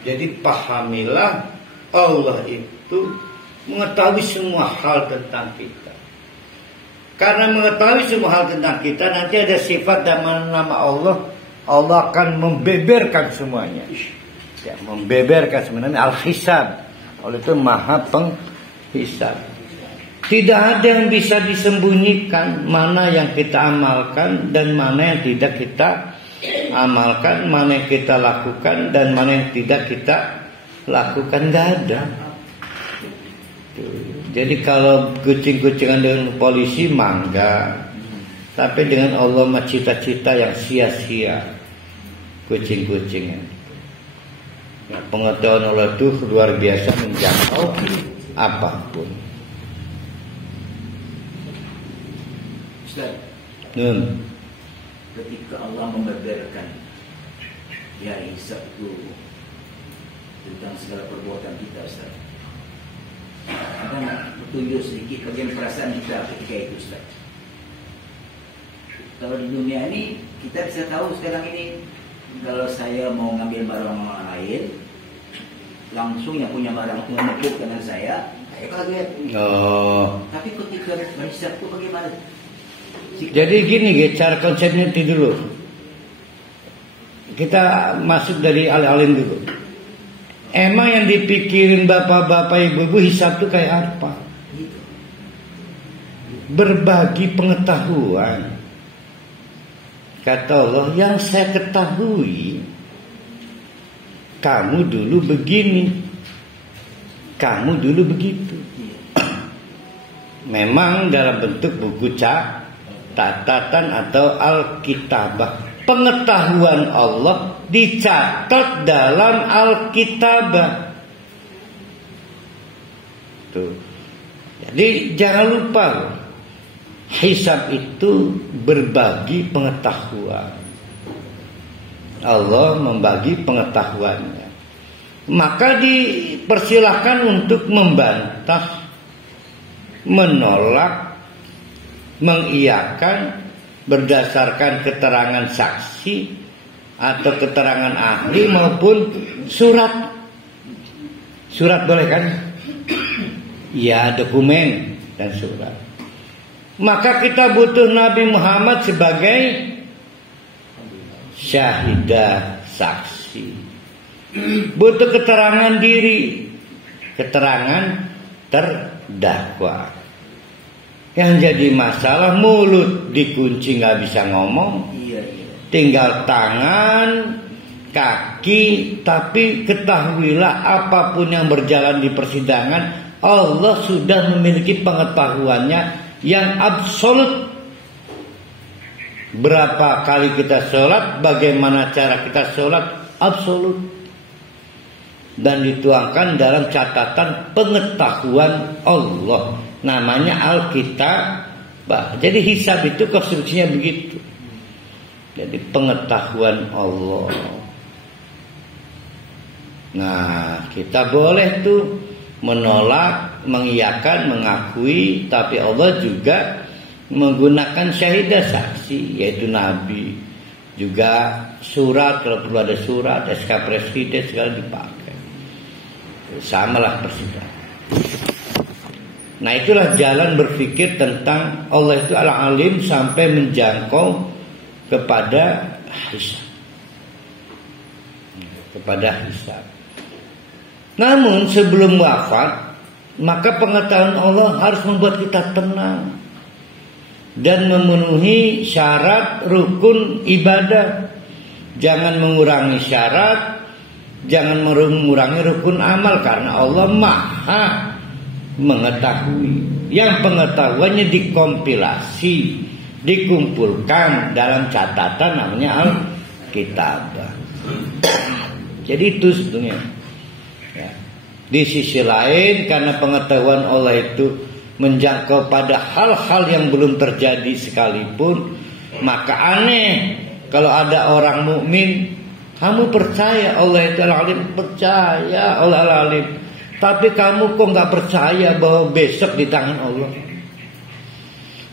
Jadi pahamilah Allah itu mengetahui semua hal tentang kita. Karena mengetahui semua hal tentang kita, nanti ada sifat dan nama Allah. Allah akan membeberkan semuanya. Ya, membeberkan sebenarnya al-hisab. Allah itu maha penghisab. Tidak ada yang bisa disembunyikan, mana yang kita amalkan dan mana yang tidak kita amalkan, mana yang kita lakukan dan mana yang tidak kita lakukan. Gak ada. Jadi kalau kucing-kucingan dengan polisi mangga, tapi dengan Allah mah cita-cita yang sia-sia kucing-kucingan. Nah, pengetahuan Allah itu luar biasa menjangkau apapun. Ustaz, ketika Allah membeberkan ya hisab itu tentang segala perbuatan kita, Ustaz, ada nggak petunjuk sedikit bagaimana perasaan kita ketika itu, Ustaz? Kalau di dunia ini kita bisa tahu sekarang ini, kalau saya mau ngambil barang orang lain, langsung yang punya barang itu menepuk dengan saya kaget. Tapi ketika berhisab itu bagaimana? Jadi gini, cara konsepnya itu dulu. Kita masuk dari alim dulu. Emang yang dipikirin bapak-bapak, ibu-ibu hisab itu kayak apa? Berbagi pengetahuan. Kata Allah, yang saya ketahui, kamu dulu begini, kamu dulu begitu. Memang dalam bentuk buku catatan atau Alkitabah. Pengetahuan Allah dicatat dalam Alkitabah. Tuh. Jadi jangan lupa, hisab itu berbagi pengetahuan. Allah membagi pengetahuannya. Maka dipersilahkan untuk membantah, menolak, mengiyakan berdasarkan keterangan saksi atau keterangan ahli maupun surat. Surat boleh kan? Ya, dokumen dan surat. Maka kita butuh Nabi Muhammad sebagai syahidah, saksi. Butuh keterangan diri, keterangan terdakwa. Yang jadi masalah mulut dikunci, nggak bisa ngomong, tinggal tangan, kaki. Tapi ketahuilah, apapun yang berjalan di persidangan, Allah sudah memiliki pengetahuannya yang absolut. Berapa kali kita sholat, bagaimana cara kita sholat, absolut. Dan dituangkan dalam catatan pengetahuan Allah, namanya Alkitabah. Jadi hisab itu konstruksinya begitu. Jadi pengetahuan Allah. Nah, kita boleh tuh menolak, mengiyakan, mengakui, tapi Allah juga menggunakan syahidah, saksi, yaitu Nabi. Juga surat, kalau perlu ada surat, SK Presiden segala dipakai. Samalah persidangan. Nah, itulah jalan berpikir tentang Allah itu al-alim sampai menjangkau kepada hisab. Kepada hisab. Namun sebelum wafat, maka pengetahuan Allah harus membuat kita tenang dan memenuhi syarat rukun ibadah. Jangan mengurangi syarat, jangan mengurangi rukun amal, karena Allah Maha mengetahui. Yang pengetahuannya dikompilasi, dikumpulkan dalam catatan namanya Alkitabah. Jadi itu sebetulnya. Ya. Di sisi lain, karena pengetahuan Allah itu menjangkau pada hal-hal yang belum terjadi sekalipun, maka aneh kalau ada orang mukmin, kamu percaya Allah itu al-alim, percaya Allah al-alim, tapi kamu kok nggak percaya bahwa besok di tangan Allah?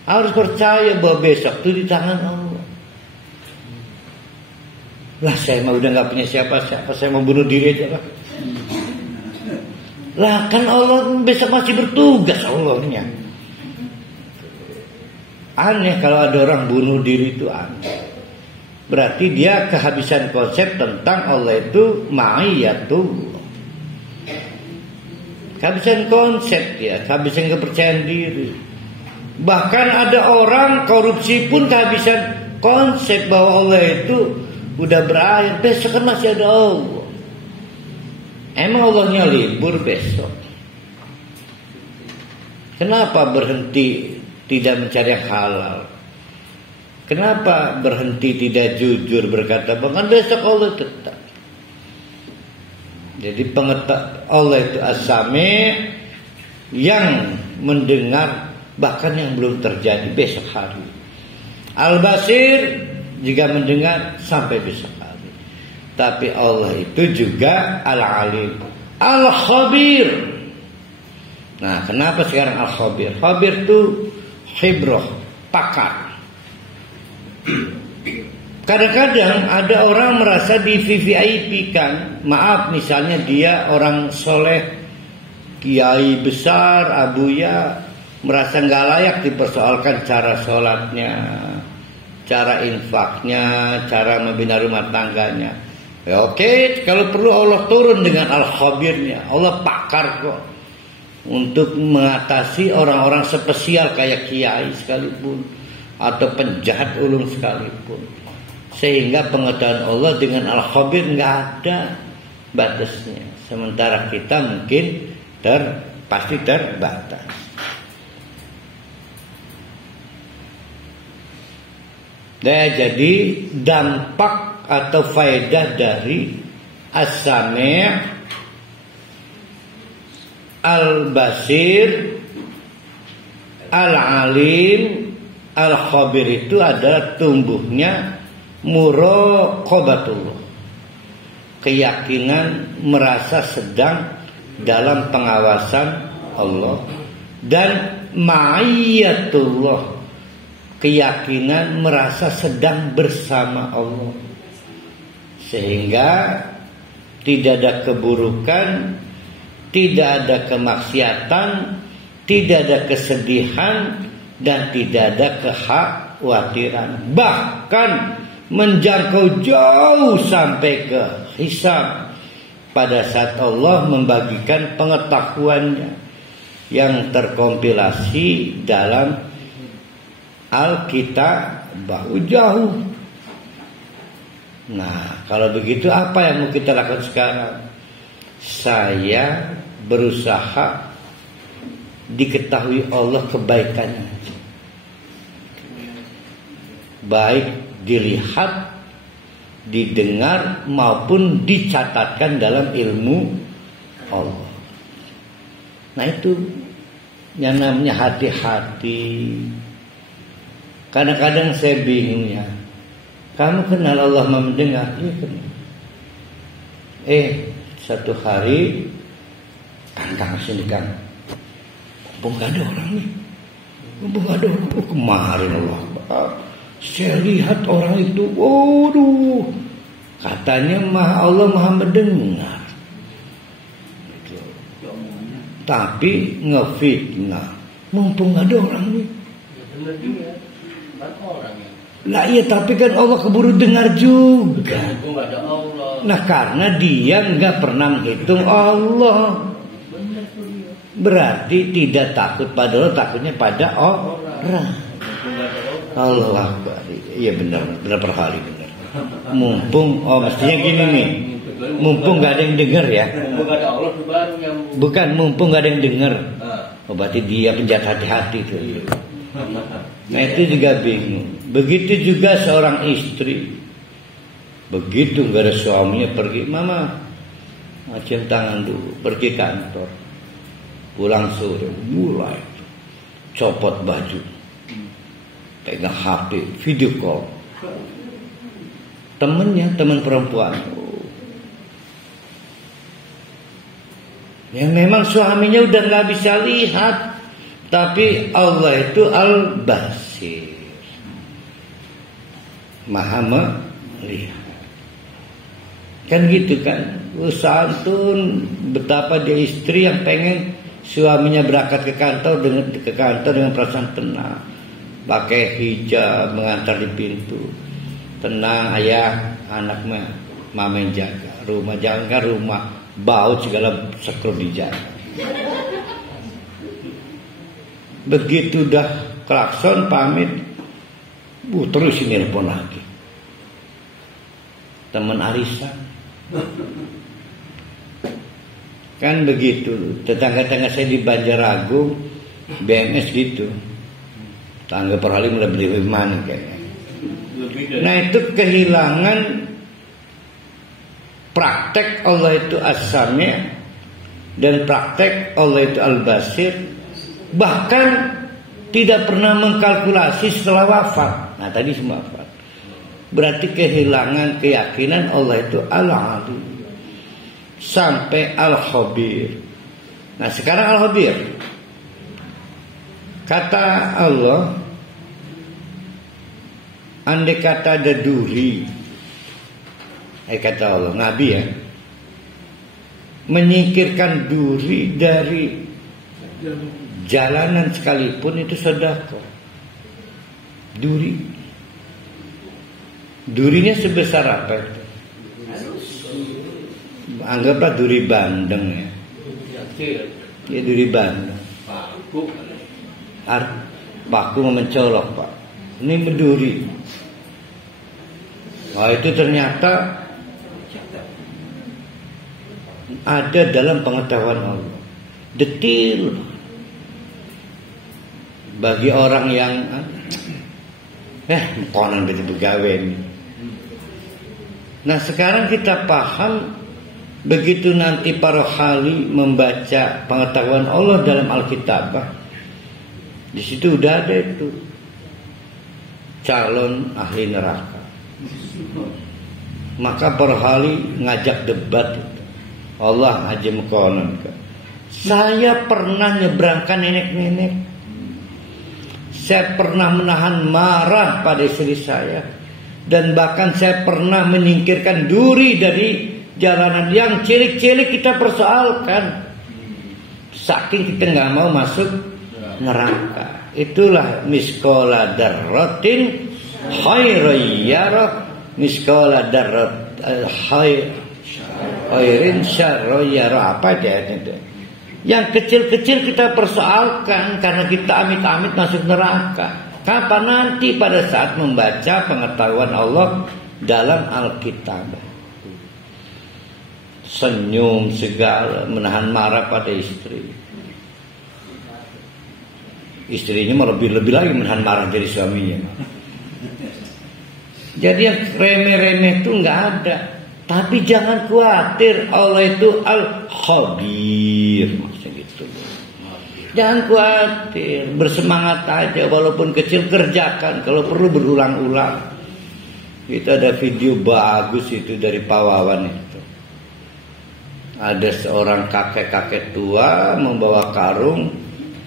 Harus percaya bahwa besok itu di tangan Allah. Lah, saya mah udah nggak punya siapa-siapa, saya mau bunuh diri aja lah. Lah, kan Allah besok masih bertugas Allahnya. Aneh kalau ada orang bunuh diri, itu aneh. Berarti dia kehabisan konsep tentang Allah itu ma'iyatullah. Kehabisan konsep ya, kehabisan kepercayaan diri. Bahkan ada orang korupsi pun kehabisan konsep bahwa Allah itu udah berakhir, besok kan masih ada Allah. Emang Allahnya libur besok? Kenapa berhenti tidak mencari yang halal? Kenapa berhenti tidak jujur berkata bahkan besok Allah tetap? Jadi Allah itu as-sami, yang mendengar bahkan yang belum terjadi besok hari. Al-Basir juga mendengar sampai bisa kali. Tapi Allah itu juga Al-Alim, Al-Khabir. Nah, kenapa sekarang Al-Khabir? Khabir itu khibroh, pakar. Kadang-kadang ada orang merasa di VVIP kan. Maaf, misalnya dia orang soleh, kiai besar, abuya, merasa nggak layak dipersoalkan cara sholatnya, cara infaknya, cara membina rumah tangganya. Ya oke, kalau perlu Allah turun dengan Al-Khabirnya. Allah pakar kok untuk mengatasi orang-orang spesial kayak kiai sekalipun atau penjahat ulung sekalipun. Sehingga pengetahuan Allah dengan Al-Khabir nggak ada batasnya. Sementara kita mungkin pasti terbatas. Nah, jadi dampak atau faedah dari As-Sami', Al-Basir, Al-Alim, Al-Khabir itu adalah tumbuhnya muraqabatullah, keyakinan merasa sedang dalam pengawasan Allah, dan ma'iyatullah, keyakinan merasa sedang bersama Allah, sehingga tidak ada keburukan, tidak ada kemaksiatan, tidak ada kesedihan, dan tidak ada kekhawatiran. Bahkan menjangkau jauh sampai ke hisab pada saat Allah membagikan pengetahuannya yang terkompilasi dalam Alkitab jauh. Nah, kalau begitu apa yang mau kita lakukan sekarang? Saya berusaha diketahui Allah kebaikannya, baik dilihat, didengar maupun dicatatkan dalam ilmu Allah. Nah, itu yang namanya hati-hati. Kadang-kadang saya bingung ya. Kamu kenal Allah mendengar? Iya kenal. Satu hari Kang sini Kang, mumpung gak ada orang nih, mumpung gak ada orang. Kemarin Allah, saya lihat orang itu, waduh, katanya Allah maha mendengar, tapi ngefitnah. Mumpung gak ada orang nih. Lah iya, tapi kan Allah keburu dengar juga. Nah, karena dia nggak pernah menghitung Allah, berarti tidak takut pada Allah, takutnya pada orang. Allah Akbar. Iya benar per hari benar. Mumpung mestinya gini nih. Mumpung nggak ada yang dengar ya. Bukan mumpung nggak ada yang dengar. Berarti dia penjahat hati-hati tuh. Nah, itu juga bingung. Begitu juga seorang istri, begitu gak ada suaminya pergi, mama cium tangan dulu, pergi kantor, pulang sore mulai copot baju, pegang HP, video call temennya, teman perempuan yang memang suaminya udah gak bisa lihat, tapi Allah itu Al-Basir, maha melihat. Kan gitu kan. Santun betapa dia istri yang pengen suaminya berangkat ke kantor dengan perasaan tenang, pakai hijab, mengantar di pintu, tenang ayah, anak mama yang jaga, rumah jangan rumah bau segala sekrup dijaga. Begitu dah klakson pamit, terus ini telepon lagi, teman arisan. Kan begitu. Tetangga-tetangga saya di Banjaragung BMS gitu, tangga per hari mulai beli mana kayaknya. Nah, itu kehilangan praktek Allah itu As-Sami' dan praktek Allah itu Al-Basir. Bahkan tidak pernah mengkalkulasi setelah wafat. Nah tadi semua apa? Berarti kehilangan keyakinan Allah itu Al-Alim sampai Al-Khabir. Nah sekarang Al-Khabir, kata Allah, andai kata ada duri, kata Allah, Nabi ya, menyingkirkan duri dari jalanan sekalipun itu sedekah. Durinya sebesar apa itu? Anggaplah duri bandeng ya. Ya duri bandeng. Paku mencolok Pak. Ini berduri. Wah itu ternyata ada dalam pengetahuan Allah. Detil. Bagi orang yang konon begawe ini. Nah sekarang kita paham, begitu nanti para khali membaca pengetahuan Allah dalam Alkitabah, di situ udah ada itu calon ahli neraka. Maka para khali ngajak debat itu. Allah aja konon. Saya pernah nyebrangkan nenek-nenek. Saya pernah menahan marah pada istri saya. Dan bahkan saya pernah menyingkirkan duri dari jalanan yang cilik-cilik kita persoalkan. Saking kita nggak mau masuk neraka. Itulah miskola darrotin khairoyyarah. Miskola darrot khairin syarroyyarah. Apa aja itu? Yang kecil-kecil kita persoalkan karena kita amit-amit masuk neraka. Kapan nanti pada saat membaca pengetahuan Allah dalam Alkitab. Senyum segala, menahan marah pada istri. Istrinya mau lebih-lebih lagi menahan marah dari suaminya. Jadi yang remeh-remeh itu nggak ada. Tapi jangan khawatir, Allah itu Al-Khabir. Maksudnya gitu. Jangan khawatir, bersemangat aja walaupun kecil, kerjakan kalau perlu berulang-ulang. Itu ada video bagus itu dari Pak Wawan itu. Ada seorang kakek-kakek tua membawa karung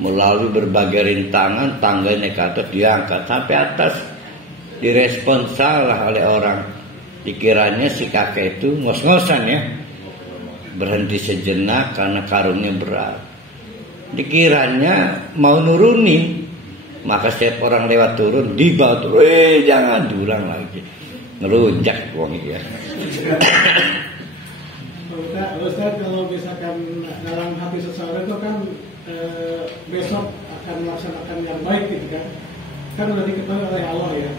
melalui berbagai rintangan, tangganya ke atas diangkat sampai atas. Direspon salah oleh orang. Dikiranya si kakek itu ngos-ngosan ya, berhenti sejenak karena karungnya berat. Dikiranya mau nurunin, maka setiap orang lewat turun dibawa turun. Jangan diulang lagi, ngerunjak uang ya. Ustaz, kalau misalkan dalam hati seseorang itu kan besok akan melaksanakan yang baik gitu kan udah diketahui oleh Allah ya.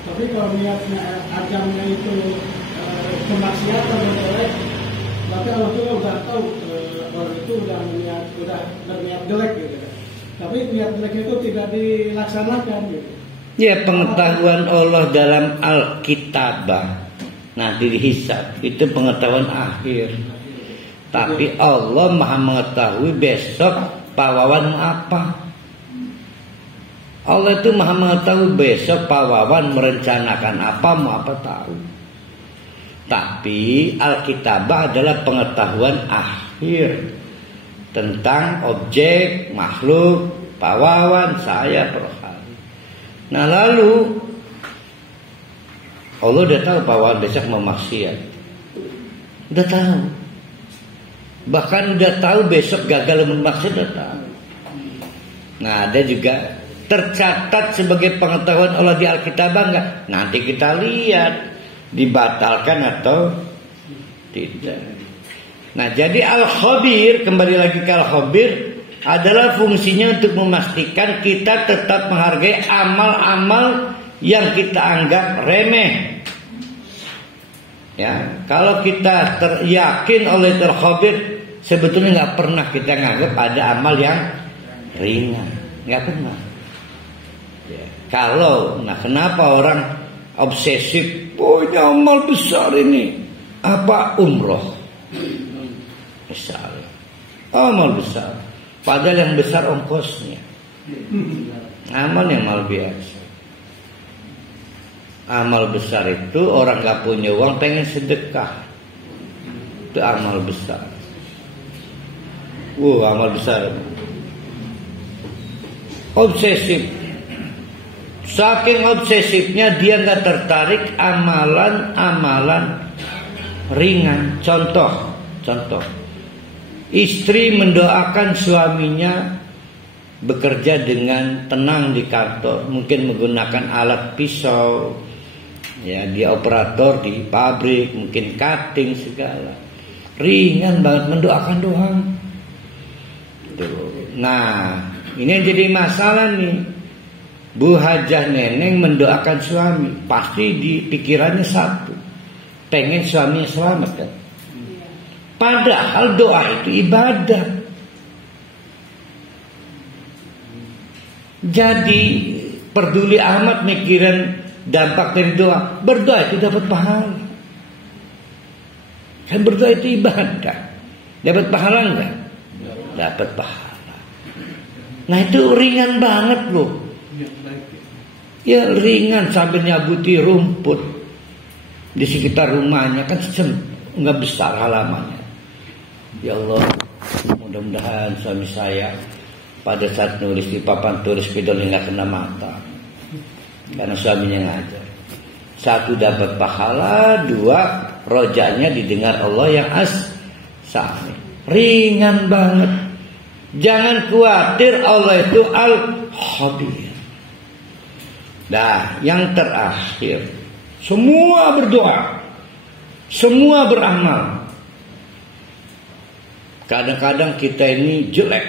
Tapi kalau niatnya agamnya itu kemaksiatan dan jelek, berarti Allah juga udah tahu orang itu udah berniat jelek gitu. Tapi niat jelek itu tidak dilaksanakan gitu. Ya, pengetahuan Allah dalam Alkitabah nanti dihisab itu pengetahuan akhir. Tapi Allah Maha mengetahui besok Pak Wawan apa. Allah itu Maha mengetahui besok Pak Wawan merencanakan apa, mau apa tahu. Tapi Alkitabah adalah pengetahuan akhir tentang objek, makhluk, Pak Wawan, saya, Perhari. Nah lalu Allah udah tahu Pak Wawan besok mau maksiat. Udah tahu. Bahkan udah tahu besok gagal bermaksiat, udah tahu. Nah ada juga tercatat sebagai pengetahuan Allah di Alkitabah enggak? Nanti kita lihat dibatalkan atau tidak. Nah jadi Al-Khabir, kembali lagi ke Al-Khabir, adalah fungsinya untuk memastikan kita tetap menghargai amal-amal yang kita anggap remeh. Ya, kalau kita yakin oleh Al-Khabir, sebetulnya nggak pernah kita nganggap ada amal yang ringan, nggak pernah. Ya, kalau, nah kenapa orang obsesif punya amal besar ini? Apa umroh? Misalnya, amal besar. Padahal yang besar ongkosnya. Amal yang mal biasa. Amal besar itu orang gak punya uang pengen sedekah. Itu amal besar. Amal besar. Obsesif. Saking obsesifnya dia gak tertarik amalan-amalan ringan. Contoh. Istri mendoakan suaminya bekerja dengan tenang di kantor, mungkin menggunakan alat pisau, ya dia operator di pabrik, mungkin cutting segala, ringan banget mendoakan doang. Nah, ini yang jadi masalah nih. Bu Hajah Neneng mendoakan suami, pasti di pikirannya satu, pengen suaminya selamat kan. Padahal doa itu ibadah. Jadi peduli amat mikirin dampak dari doa. Berdoa itu dapat pahala. Kan berdoa itu ibadah. Dapat pahala enggak? Dapat pahala. Nah itu ringan banget loh. Ya ringan sambil nyabuti rumput di sekitar rumahnya, kan enggak besar halamannya. Ya Allah, mudah-mudahan suami saya pada saat nulis di papan tulis spidolnya nggak kena mata, karena suaminya ngajar. Satu, dapat pahala. Dua, rojanya didengar Allah yang as-sami. Ringan banget. Jangan khawatir, Allah itu al-khabir. Nah, yang terakhir, semua berdoa, semua beramal. Kadang-kadang kita ini jelek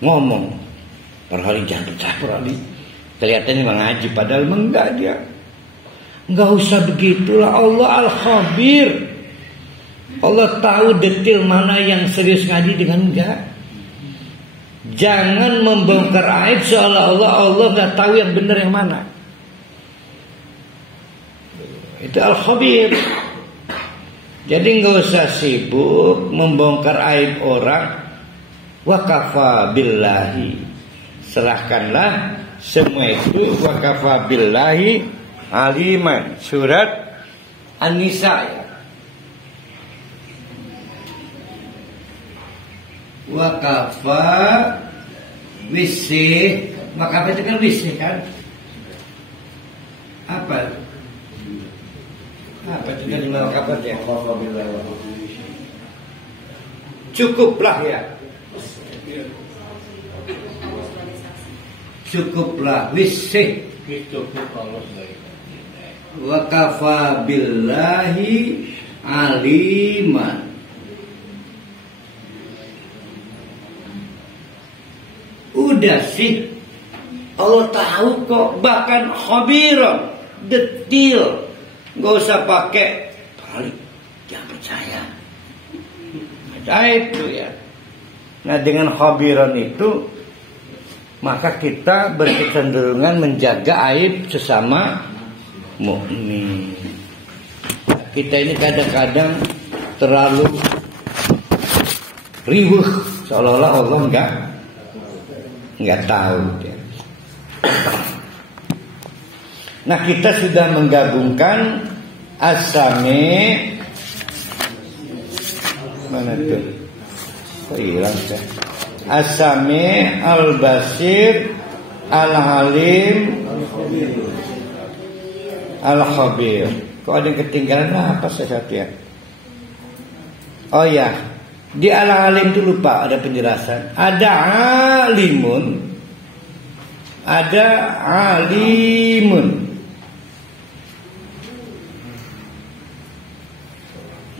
ngomong, per hari jangan per hari kelihatannya mengaji, padahal enggak dia. Enggak usah begitulah, Allah al-khabir. Allah tahu detail mana yang serius ngaji dengan enggak. Jangan membongkar aib seolah-olah Allah enggak tahu yang benar yang mana. Itu al-khabir. Jadi enggak usah sibuk membongkar aib orang. Wa kafa billahi, serahkanlah semua itu wa kafa billahi aliman. Surat An-Nisa ya. Wa kafa wisih, maka itu kan wisih kan? Apa itu kan lima kabar ya? Cukuplah ya. Cukuplah wisih. Wa kafa billahi aliman. Udah sih, Allah tahu kok, bahkan khabiran, detail. Gak usah pakai balik, jangan percaya. Ajaib tuh ya. Nah dengan khabiran itu, maka kita berkecenderungan menjaga aib sesama mukmin. Kita ini kadang-kadang terlalu riuh, seolah-olah Allah enggak tahu. Nah kita sudah menggabungkan As-Sami, mana tuh? Kok hilang kan? As-Sami, Al-Basir, Al-Alim, Al-Khabir. Kok ada yang ketinggalan? Apa satu ya? Oh ya, di Al-Alim itu lupa ada penjelasan. Ada alimun, ada alimun.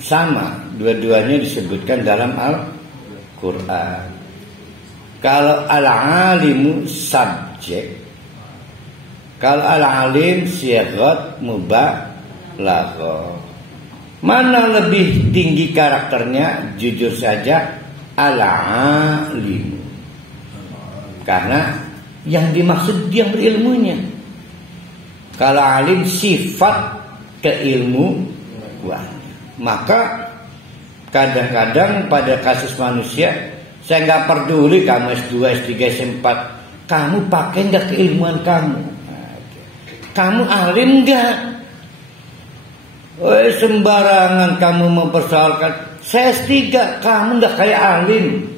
Sama, dua-duanya disebutkan dalam Al-Quran. Kalau al-alimu subjek, kalau al-alim siyagat mubalaghah. Mana lebih tinggi karakternya? Jujur saja al-alim. Karena yang dimaksud dia berilmunya. Kalau alim sifat keilmuan. Maka kadang-kadang pada kasus manusia, saya nggak peduli kamu S2, S3, S4, kamu pakai nggak keilmuan kamu. kamu alim enggak? Sembarangan kamu mempersoalkan. Saya S3, kamu enggak kayak alim.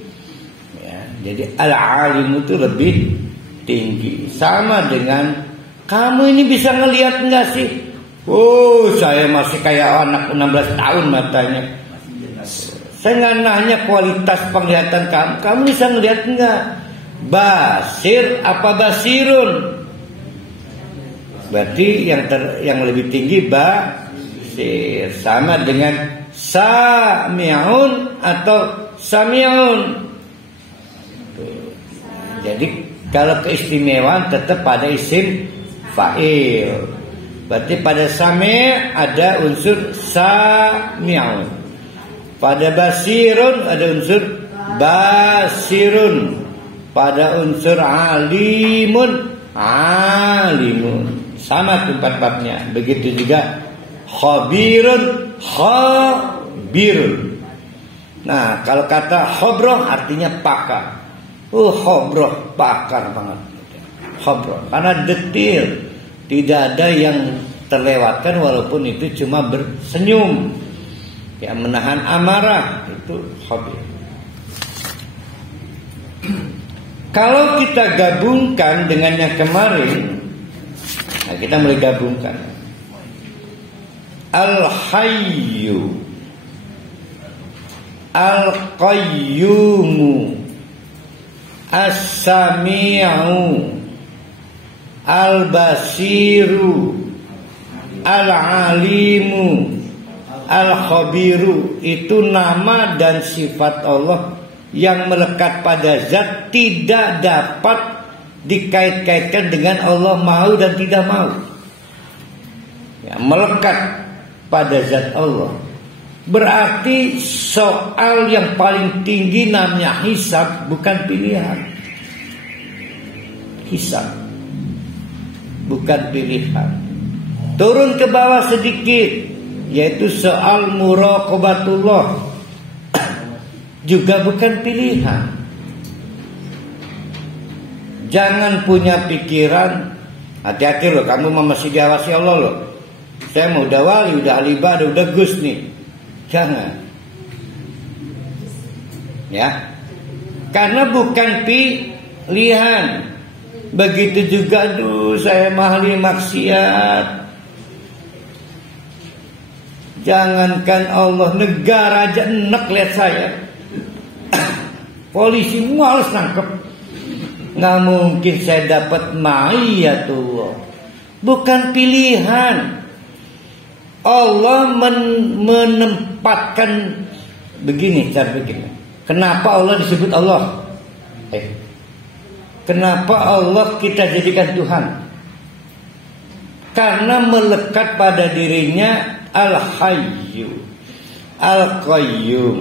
Ya, jadi al-alim itu lebih tinggi. Sama dengan kamu ini bisa ngelihat enggak sih? Oh, saya masih kayak anak 16 tahun matanya. Saya nggak nanya kualitas penglihatan kamu. Kamu bisa ngelihat enggak? Basir apa basirun? Berarti yang lebih tinggi basir. Sama dengan sami'un atau sami'un. Jadi kalau keistimewaan tetap pada isim fa'il. Berarti pada sami' ada unsur sami'un. Pada basirun ada unsur basirun. Pada unsur alimun alimun. Sama tempat babnya. Begitu juga khabirun khabirun. Nah, kalau kata khobroh artinya pakar. Khobroh pakar banget. Khobroh karena detail. Tidak ada yang terlewatkan walaupun itu cuma bersenyum. Ya, menahan amarah itu khabir. Kalau kita gabungkan dengan yang kemarin, nah kita mulai gabungkan. Al-Hayyu, Al-Qayyumu, As-Sami'u, Al-Basiru, Al-Alimu, Al-Khabiru. Itu nama dan sifat Allah yang melekat pada zat, tidak dapat dikait-kaitkan dengan Allah mau dan tidak mau. Ya, melekat pada zat Allah. Berarti soal yang paling tinggi namanya hisab, bukan pilihan. Hisab bukan pilihan. Turun ke bawah sedikit, yaitu soal muraqabatullah, juga bukan pilihan. Jangan punya pikiran, hati-hati loh, kamu masih diawasi Allah loh. Saya mau udah wali, udah alibadah, udah gus nih. Jangan. Ya. Karena bukan pilihan. Begitu juga, saya mahli maksiat. Jangankan Allah, negara aja enek lihat saya. Polisi males nangkep. Nggak mungkin saya dapat ma'iyatullah. Bukan pilihan. Allah menempatkan begini, cara begini. Kenapa Allah disebut Allah? Kenapa Allah kita jadikan Tuhan? Karena melekat pada dirinya Al-Hayyu, Al-Qayyum,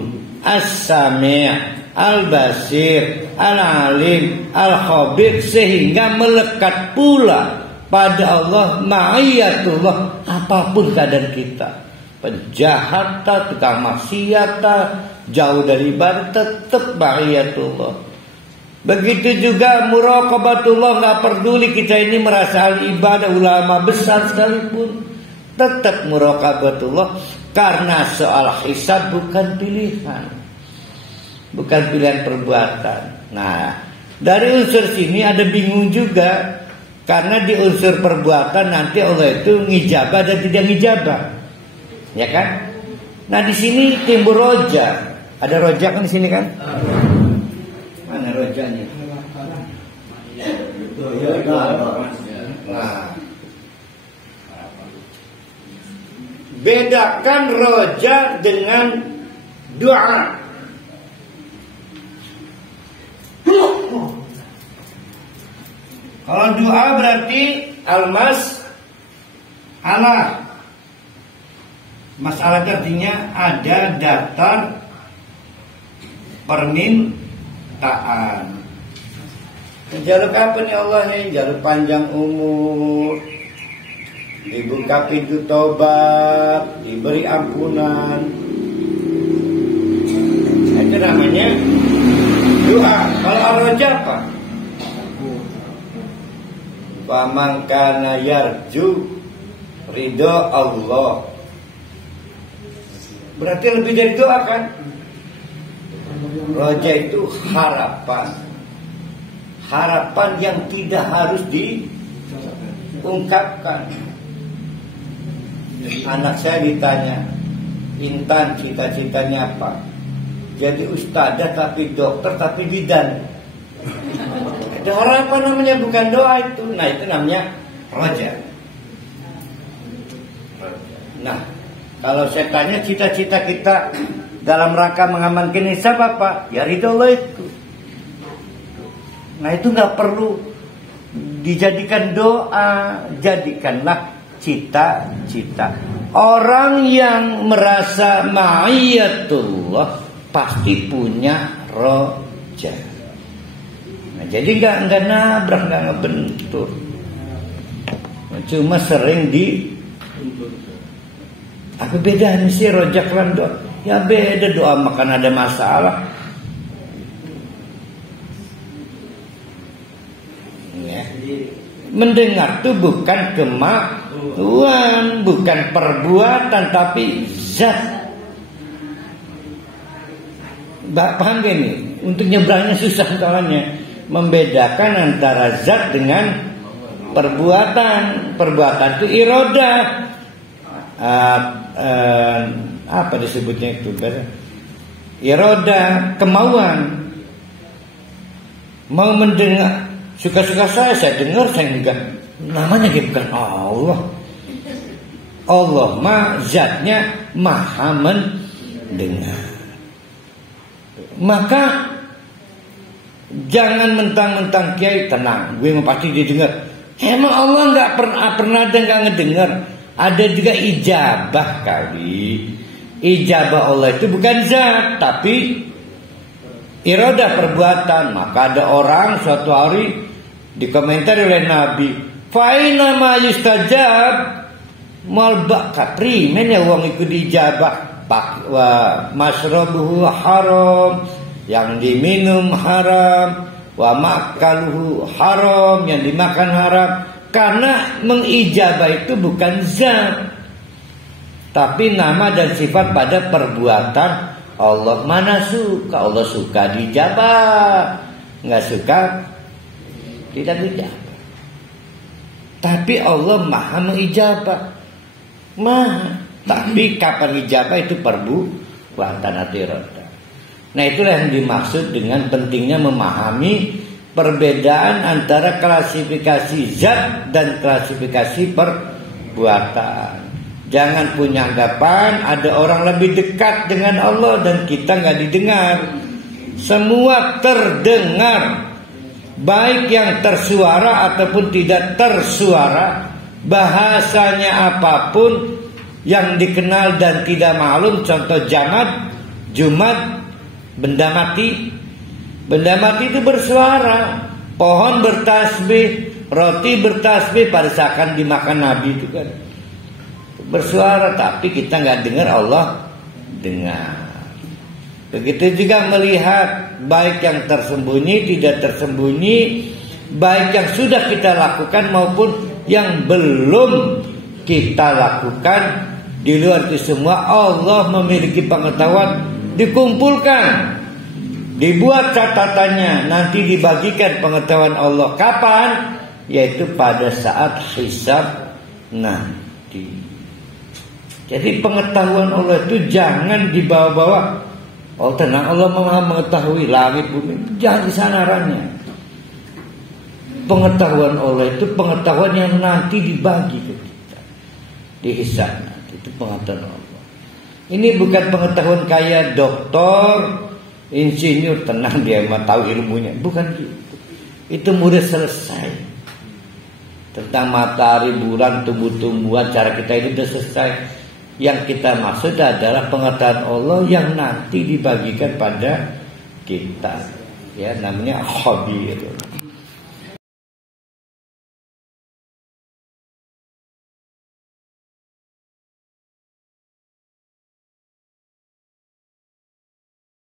As-Sami', Al-Basir, Al-Alim, Al-Khabir, sehingga melekat pula pada Allah ma'iyatullah apapun keadaan kita. Penjahat, tukang maksiat, jauh dari ibadah, tetap ma'iyatullah. Begitu juga muraqabatullah, nggak peduli kita ini merasa ahli ibadah, ulama besar sekalipun, tetap muraqabatullah. Karena soal hisab bukan pilihan, bukan pilihan perbuatan. Nah, dari unsur sini ada bingung juga, karena di unsur perbuatan nanti Allah itu ngijabah dan tidak ngijabah, ya kan? Nah di sini timbul roja, ada roja kan di sini kan? Mana rojanya? Nah, bedakan roja dengan doa. Kalau doa berarti al-mas'alah. Masalah artinya ada daftar permintaan. Jaluk apa nih Allah nih? Jaluk panjang umur, dibuka pintu tobat, diberi ampunan. Itu namanya doa. Kalau ar-roja apa? Faman kana yarju ridho Allah. Berarti lebih dari doa kan? Roja itu harapan. Harapan yang tidak harus diungkapkan. Anak saya ditanya, Intan cita-citanya apa? Jadi ustadzah tapi dokter tapi bidan. Ada harapan namanya, bukan doa itu. Nah itu namanya roja. Nah kalau saya tanya cita-cita kita dalam rangka mengamankan hisab apa? Ya ridho Allah itu. Nah itu nggak perlu dijadikan doa, jadikanlah cita-cita. Orang yang merasa ma'iyatullah pasti punya roja. Nah, jadi nggak nabrak, nggak ngebentur. Cuma sering apa bedanya sih rojak lan doa? Ya beda, doa makan ada masalah. Ya. Mendengar itu bukan kemauan, bukan perbuatan, tapi zat. Paham gak nih? Untuk nyebrangnya susah soalnya. Membedakan antara zat dengan perbuatan. Perbuatan itu irodah. Apa disebutnya itu? Irodah, kemauan. Mau mendengar, suka-suka saya dengar, saya enggak. Namanya bukan Allah. Allah mah zatnya maha mendengar. Maka jangan mentang-mentang kiai tenang, gue mau pasti didengar. Emang Allah nggak pernah ada nggak ngedengar. Ada juga ijabah kali. Ijabah Allah itu bukan zat, tapi irodah perbuatan. Maka ada orang suatu hari dikomentari oleh Nabi, fa'ina ma yustajab malbak kapri, mana uang itu dijabah. Wa masrabuhu haram, yang diminum haram, wa makaluhu haram, yang dimakan haram. Karena mengijabah itu bukan zat, tapi nama dan sifat pada perbuatan Allah. Mana suka, Allah suka dijabah, nggak suka tidak dijabah. Tapi Allah maha mengijabah, maha. Tapi kapan ijabah itu perbuatan atau irodah. Nah itulah yang dimaksud dengan pentingnya memahami perbedaan antara klasifikasi zat dan klasifikasi perbuatan. Jangan punya anggapan ada orang lebih dekat dengan Allah dan kita nggak didengar. Semua terdengar, baik yang tersuara ataupun tidak tersuara. Bahasanya apapun yang dikenal dan tidak maklum, contoh jamad, jumat, benda mati. Benda mati itu bersuara. Pohon bertasbih, roti bertasbih, pada seakan dimakan Nabi itu kan bersuara, tapi kita nggak dengar, Allah dengar. Begitu juga melihat, baik yang tersembunyi, tidak tersembunyi, baik yang sudah kita lakukan maupun yang belum kita lakukan. Di luar itu semua Allah memiliki pengetahuan, dikumpulkan, dibuat catatannya, nanti dibagikan pengetahuan Allah. Kapan? Yaitu pada saat hisab nanti. Jadi pengetahuan Allah itu jangan dibawa-bawa. Oh tenang, Allah maha mengetahui langit bumi. Jangan di sana arahnya. Pengetahuan Allah itu pengetahuan yang nanti dibagi ke kita di hisab. Itu pengetahuan Allah. Ini bukan pengetahuan kayak doktor, insinyur, tenang dia mah tahu ilmunya. Bukan gitu. Itu mudah selesai. Tentang matahari, bulan, tumbuh-tumbuhan, cara kita ini sudah selesai. Yang kita maksud adalah pengetahuan Allah yang nanti dibagikan pada kita. Ya namanya khabir.